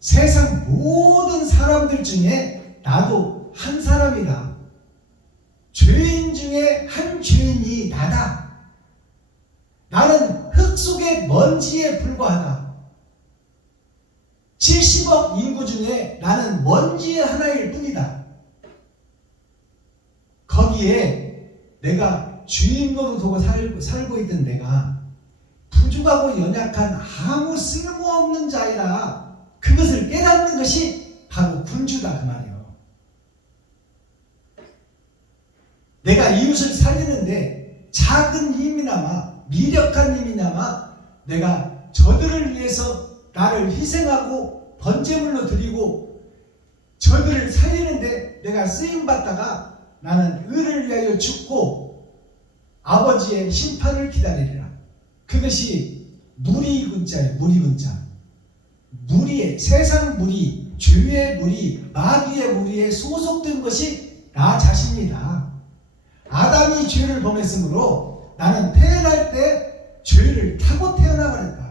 세상 모든 사람들 중에 나도 한 사람이다. 죄인 중에 한 죄인이 나다. 나는 흙 속의 먼지에 불과하다. 70억 인구 중에 나는 먼지 하나일 뿐이다. 거기에 내가 주인 노릇하고 살고 있던 내가 부족하고 연약한 아무 쓸모없는 자이라. 그것을 깨닫는 것이 바로 군주다 그 말이에요. 내가 이웃을 살리는데 작은 힘이나마 미력한 힘이나마 내가 저들을 위해서 나를 희생하고 번제물로 드리고 저들을 살리는데 내가 쓰임받다가 나는 의를 위하여 죽고 아버지의 심판을 기다리리라. 그것이 무리군자예요. 무리군자. 무리의, 세상 무리, 죄의 무리, 마귀의 무리에 소속된 것이 나 자신이다. 아담이 죄를 범했으므로 나는 태어날 때 죄를 타고 태어나버렸다.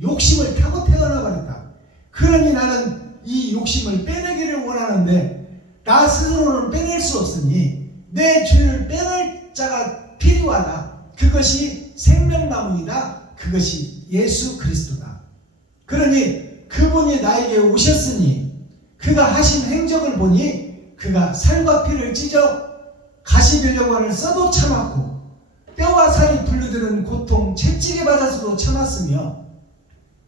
욕심을 타고 태어나버렸다. 그러니 나는 이 욕심을 빼내기를 원하는데 나 스스로는 빼낼 수 없으니 내 죄를 빼낼 자가 필요하다. 그것이 생명나무이다. 그것이 예수 그리스도다. 그러니 그분이 나에게 오셨으니 그가 하신 행적을 보니 그가 살과 피를 찢어 가시면역관을 써도 참았고 뼈와 살이 분리되는 고통 채찍에 받아서도 참았으며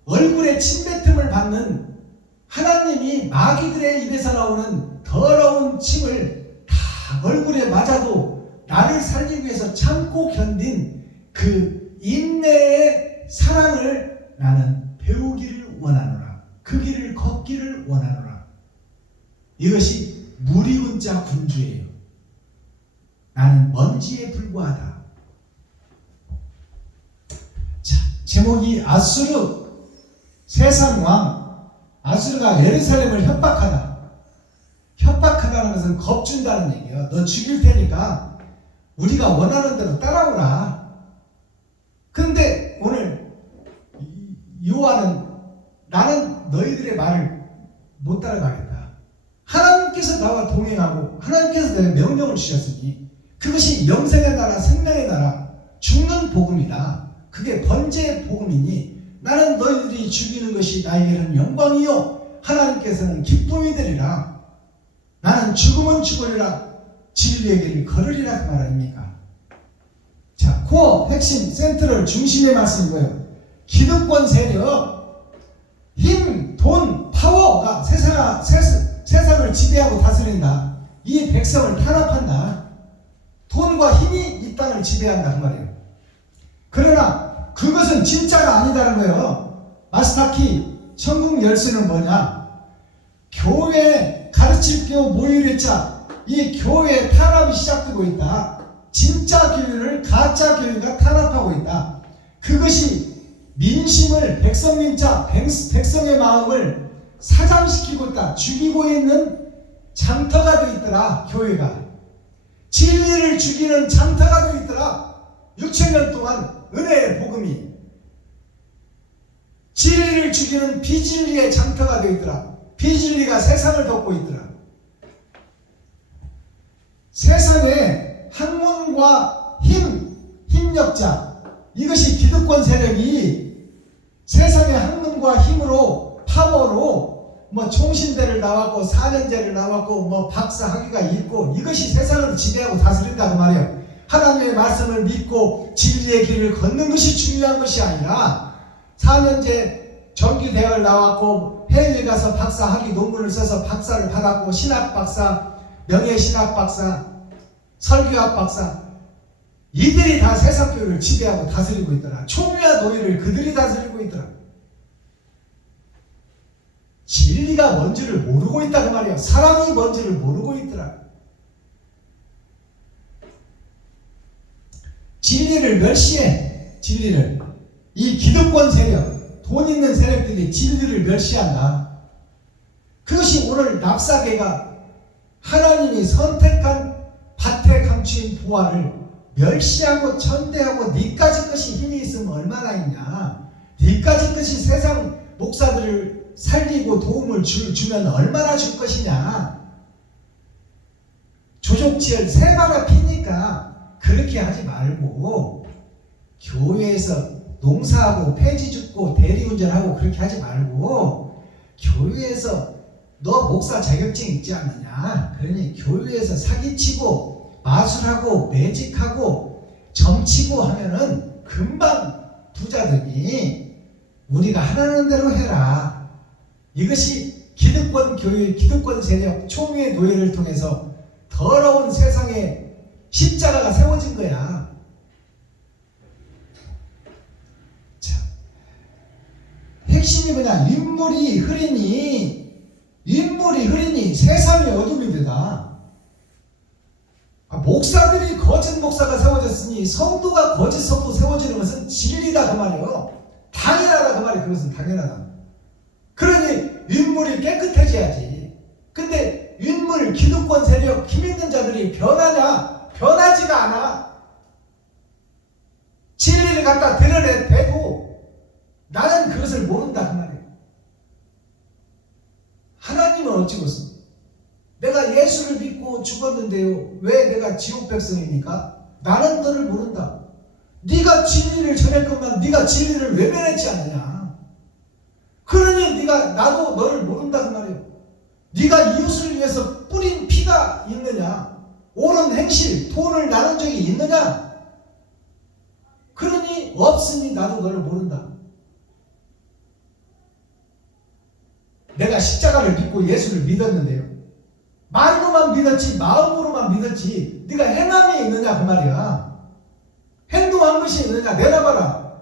얼굴에 침뱉음을 받는 하나님이 마귀들의 입에서 나오는 더러운 침을 다 얼굴에 맞아도 나를 살리기 위해서 참고 견딘 그 인내의 사랑을 나는 배우기를 원하노라. 그 길을 걷기를 원하노라. 이것이 무리군자 군주예요. 나는 먼지에 불과하다. 자, 제목이 아수르, 세상 왕. 아수르가 예루살렘을 협박하다. 협박하다는 것은 겁준다는 얘기예요. 너 죽일 테니까 우리가 원하는 대로 따라오라. 그런데 오늘 여호와는 나는 너희들의 말을 못 따라가겠다. 하나님께서 나와 동행하고 하나님께서 내 명령을 주셨으니 그것이 영생의 나라, 생명의 나라, 죽는 복음이다. 그게 번제의 복음이니 나는 너희들이 죽이는 것이 나에게는 영광이요 하나님께서는 기쁨이 되리라. 나는 죽으면 죽으리라 진리의 길을 걸으리라 그 말 아닙니까? 자, 코어, 핵심, 센트럴, 중심의 말씀이고요. 기득권 세력, 힘, 돈, 파워가 세상을 지배하고 다스린다. 이 백성을 탄압한다. 돈과 힘이 이 땅을 지배한다 그 말이에요. 그러나 그것은 진짜가 아니다는 거예요. 마스타키 천국 열쇠는 뭐냐? 교회 가르칠 교 모의례자 이 교회의 탄압이 시작되고 있다. 진짜 교회를 가짜 교회가 탄압하고 있다. 그것이 민심을 백성의 마음을 사장시키고 있다. 죽이고 있는 장터가 되어 있더라. 교회가 진리를 죽이는 장터가 되어 있더라. 6,000년 동안 은혜의 복음이 진리를 죽이는 비진리의 장터가 되어 있더라. 비진리가 세상을 덮고 있더라. 세상에 학문과 힘력자 이것이 기득권 세력이 세상의 학문과 힘으로 파워로 뭐 총신대를 나왔고 4년제를 나왔고 뭐 박사 학위가 있고 이것이 세상을 지배하고 다스린다 그 말이에요. 하나님의 말씀을 믿고 진리의 길을 걷는 것이 중요한 것이 아니라 4년제 정규대학을 나왔고 해외에 가서 박사 학위 논문을 써서 박사를 받았고 신학 박사, 명예신학 박사, 설교학 박사 이들이 다 세상교회를 지배하고 다스리고 있더라. 총회와 노예를 그들이 다스리고 있더라. 진리가 뭔지를 모르고 있다 그 말이에요. 사랑이 뭔지를 모르고 있더라. 진리를 멸시해. 진리를. 이 기득권 세력, 돈 있는 세력들이 진리를 멸시한다. 그것이 오늘 납사계가 하나님이 선택한 밭에 감추인 보화를 멸시하고 천대하고 니까지 것이 힘이 있으면 얼마나 있냐. 니까지 것이 세상 목사들을 살리고 도움을 주면 얼마나 줄 것이냐. 조족지을 새마다 피니까 그렇게 하지 말고 교회에서 농사하고 폐지 줍고 대리운전하고 그렇게 하지 말고 교회에서 너 목사 자격증 있지 않느냐. 그러니 교회에서 사기치고 마술하고 매직하고 점치고 하면은 금방 부자 되니 우리가 하라는 대로 해라. 이것이 기득권 교회, 기득권 세력, 총회 노예를 통해서 더러운 세상에 십자가가 세워진 거야. 자, 핵심이 뭐냐? 인물이 흐리니 세상의 어둠이 되다. 목사들이 거짓 목사가 세워졌으니 성도가 거짓 성도 세워지는 것은 진리다 그 말이에요. 당연하다 그 말이 그것은 당연하다. 그러니 인물이 깨끗해져야지. 근데 인물, 기득권 세력, 힘 있는 자들이 변하냐? 변하지가 않아. 진리를 갖다 드러내대고 나는 그것을 모른다 그 말이에요. 하나님은 어찌겠어? 내가 예수를 믿고 죽었는데요. 왜 내가 지옥 백성입니까? 나는 너를 모른다. 네가 진리를 전할 것만 네가 진리를 외면했지 않느냐. 그러니 나도 너를 모른다 그 말이에요. 네가 이웃을 위해서 뿌린 피가 있느냐. 옳은 행실, 돈을 나눈 적이 있느냐. 그러니 없으니 나도 너를 모른다. 내가 십자가를 믿고 예수를 믿었는데요. 말로만 믿었지 마음으로만 믿었지 네가 행함이 있느냐 그 말이야. 행동한 것이 있느냐 내놔봐라.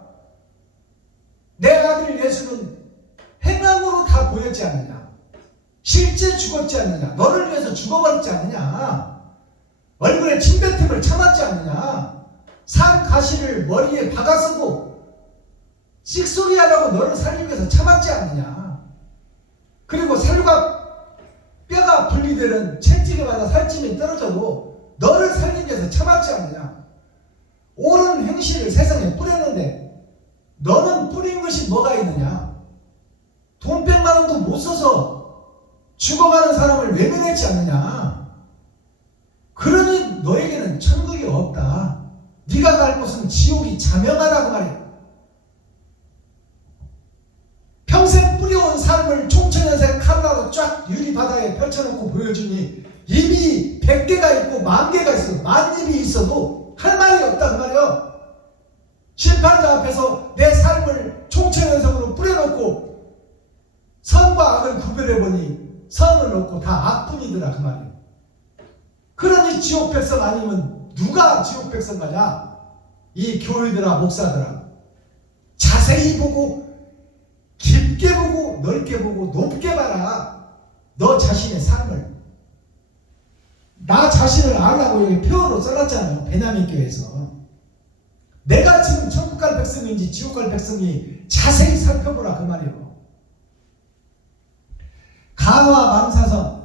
내 아들 예수는 행함으로 다 보였지 않느냐. 실제 죽었지 않느냐. 너를 위해서 죽어버렸지 않느냐. 얼굴에 침뱉음을 참았지 않느냐. 산 가시를 머리에 박았어도 씩소리 하라고 너를 살리기 위해서 참았지 않느냐. 그리고 살과 뼈가 분리되는 채찍에 맞아 살찜이 떨어져도 너를 살리기 위해서 참았지 않느냐. 옳은 행실을 세상에 뿌렸는데 너는 뿌린 것이 뭐가 있느냐. 돈 100만 원도 못 써서 죽어가는 사람을 외면했지 않느냐. 그러니 너에게는 천국이 없다. 네가 갈 곳은 지옥이 자명하다고 말이야. 평생 뿌려온 삶을 총천연색 칼라로 쫙 유리바다에 펼쳐놓고 보여주니 입이 100개가 있고 10,000개가 있어. 10,000입이 있어도 할 말이 없다 그 말이야. 심판자 앞에서 내 삶을 총천연색으로 뿌려놓고 선과 악을 구별해보니 선은 없고 다 악뿐이더라 그 말이야. 그러니 지옥 백성 아니면 누가 지옥 백성 가냐? 이 교회들아 목사들아, 자세히 보고 깊게 보고 넓게 보고 높게 봐라. 너 자신의 삶을. 나 자신을 알라고 여기 표어로 써놨잖아요. 베냐민 교회에서. 내가 지금 천국 갈 백성인지 지옥 갈 백성이 자세히 살펴보라 그 말이에요. 가와망사성.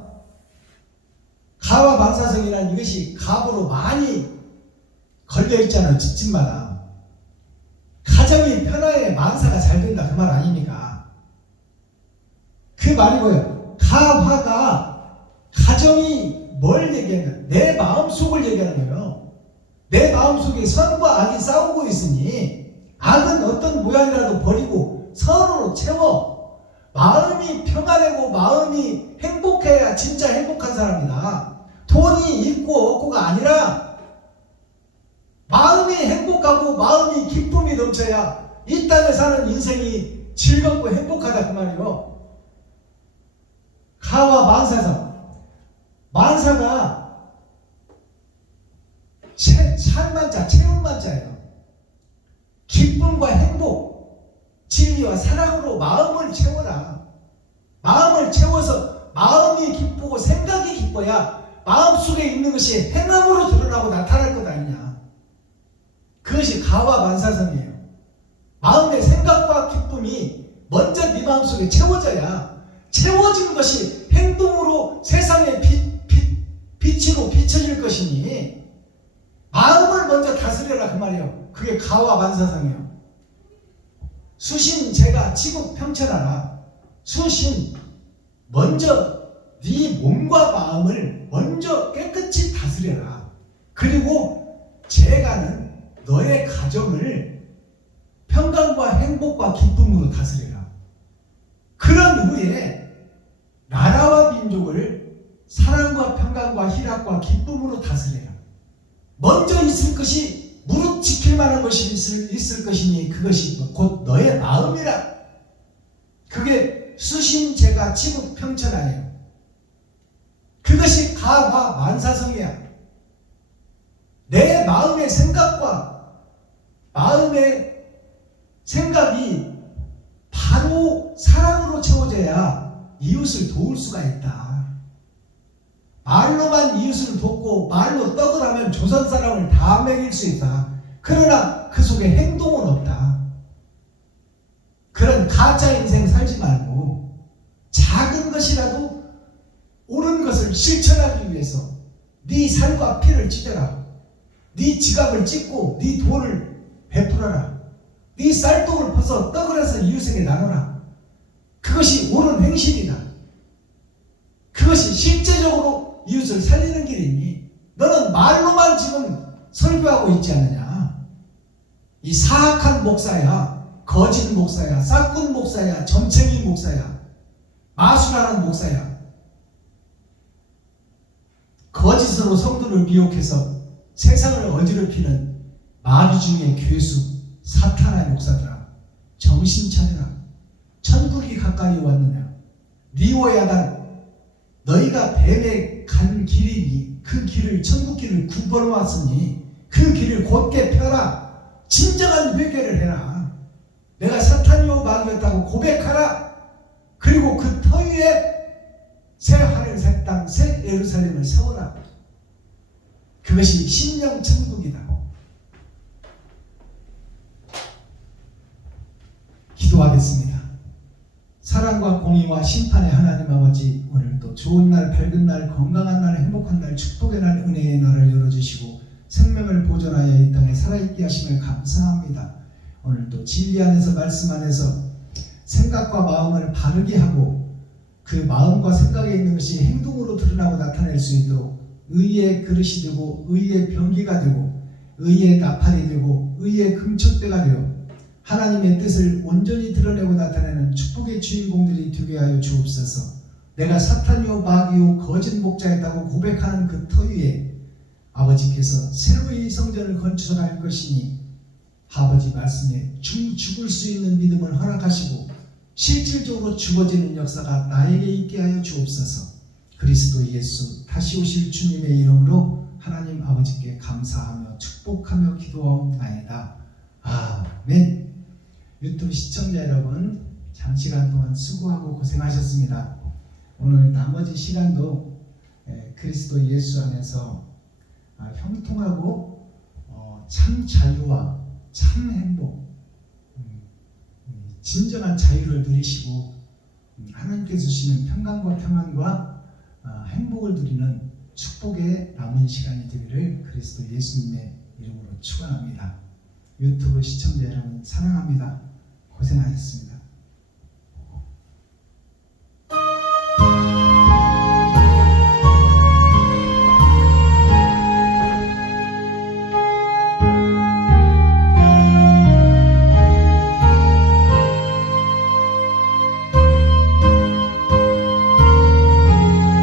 가와망사성이라는 이것이 갑으로 많이 걸려있잖아요. 집집마다. 가정이 편하게 만사가 잘 된다 그 말 아닙니까? 그 말이고요. 가화가 가정이 뭘 얘기하냐? 내 마음속을 얘기하는 거예요. 내 마음속에 선과 악이 싸우고 있으니 악은 어떤 모양이라도 버리고 선으로 채워. 마음이 평안하고 마음이 행복해야 진짜 행복한 사람이다. 돈이 있고 없고가 아니라 마음이 행복하고 마음이 기쁨이 넘쳐야 이 땅에 사는 인생이 즐겁고 행복하다 그 말이에요. 가와 만사성. 만사가 살만자, 채운만자예요. 기쁨과 행복, 진리와 사랑으로 마음을 채워라. 마음을 채워서 마음이 기쁘고 생각이 기뻐야 마음속에 있는 것이 행함으로 드러나고 나타날 것 아니냐. 그것이 가와 만사성이에요. 마음의 생각과 기쁨이 먼저 네 마음속에 채워져야 채워진 것이 행동으로 세상의 빛으로 비춰질 것이니 마음을 먼저 다스려라 그 말이에요. 그게 가와 만사성이에요. 수신 제가 지국 평천하라. 수신 먼저 네 몸과 마음을 먼저 깨끗이 다스려라. 그리고 제가는 너의 가정을 평강과 행복과 기쁨으로 다스려라. 그런 후에 나라와 민족을 사랑과 평강과 희락과 기쁨으로 다스려라. 먼저 있을 것이 무릇 지킬 만한 것이 있을 것이니 그것이 곧 너의 마음이라. 그게 수신제가 지국 평천하예요. 그것이 가화 만사성이야. 내 마음의 생각과 마음의 생각이 바로 사랑으로 채워져야 이웃을 도울 수가 있다. 말로만 이웃을 돕고 말로 떡을 하면 조선 사람을 다 먹일 수 있다. 그러나 그 속에 행동은 없다. 그런 가짜 인생 살지 말고 작은 것이라도 옳은 것을 실천하기 위해서 네 살과 피를 찢어라. 네 지갑을 찢고 네 돈을 베풀어라. 네 쌀떡을 퍼서 떡을 해서 이웃에게 나눠라. 그것이 옳은 행실이다. 그것이 실제적으로 이웃을 살리는 길이니 너는 말로만 지금 설교하고 있지 않느냐. 이 사악한 목사야, 거짓 목사야, 싹군 목사야, 점챙이 목사야, 마술하는 목사야. 거짓으로 성도를 미혹해서 세상을 어지럽히는 마귀 중의 괴수 사탄의 목사들아, 정신 차려라. 천국이 가까이 왔느냐. 리오야단, 너희가 뱀에 간 길이니 그 길을 천국 길을 구걸해왔으니 그 길을 곧게 펴라. 진정한 회개를 해라. 내가 사탄이요 마귀였다고 고백하라. 그리고 그 터 위에 새 하늘 새 땅 새 예루살렘을 세워라. 그것이 심령 천국이다. 기도하겠습니다. 사랑과 공의와 심판의 하나님 아버지, 오늘도 좋은 날, 밝은 날, 건강한 날, 행복한 날, 축복의 날, 은혜의 날을 열어주시고 생명을 보존하여 이 땅에 살아있게 하심을 감사합니다. 오늘도 진리 안에서 말씀 안에서 생각과 마음을 바르게 하고 그 마음과 생각에 있는 것이 행동으로 드러나고 나타낼 수 있도록 의의 그릇이 되고 의의 병기가 되고 의의 나팔이 되고 의의 금촛대가 되어 하나님의 뜻을 온전히 드러내고 나타내는 축복의 주인공들이 되게 하여 주옵소서. 내가 사탄이요 마귀요 거짓 목자였다고 고백하는 그 터위에 아버지께서 새로이 성전을 건축할 것이니 아버지 말씀에 죽을 수 있는 믿음을 허락하시고 실질적으로 죽어지는 역사가 나에게 있게 하여 주옵소서. 그리스도 예수 다시 오실 주님의 이름으로 하나님 아버지께 감사하며 축복하며 기도하옵나이다. 아멘. 유튜브 시청자 여러분, 장시간 동안 수고하고 고생하셨습니다. 오늘 나머지 시간도 그리스도 예수 안에서 형통하고 참 자유와 참 행복, 진정한 자유를 누리시고 하나님께서 주시는 평안과 행복을 누리는 축복의 남은 시간이 되기를 그리스도 예수님의 이름으로 축원합니다. 유튜브 시청자 여러분 사랑합니다. 고생하셨습니다.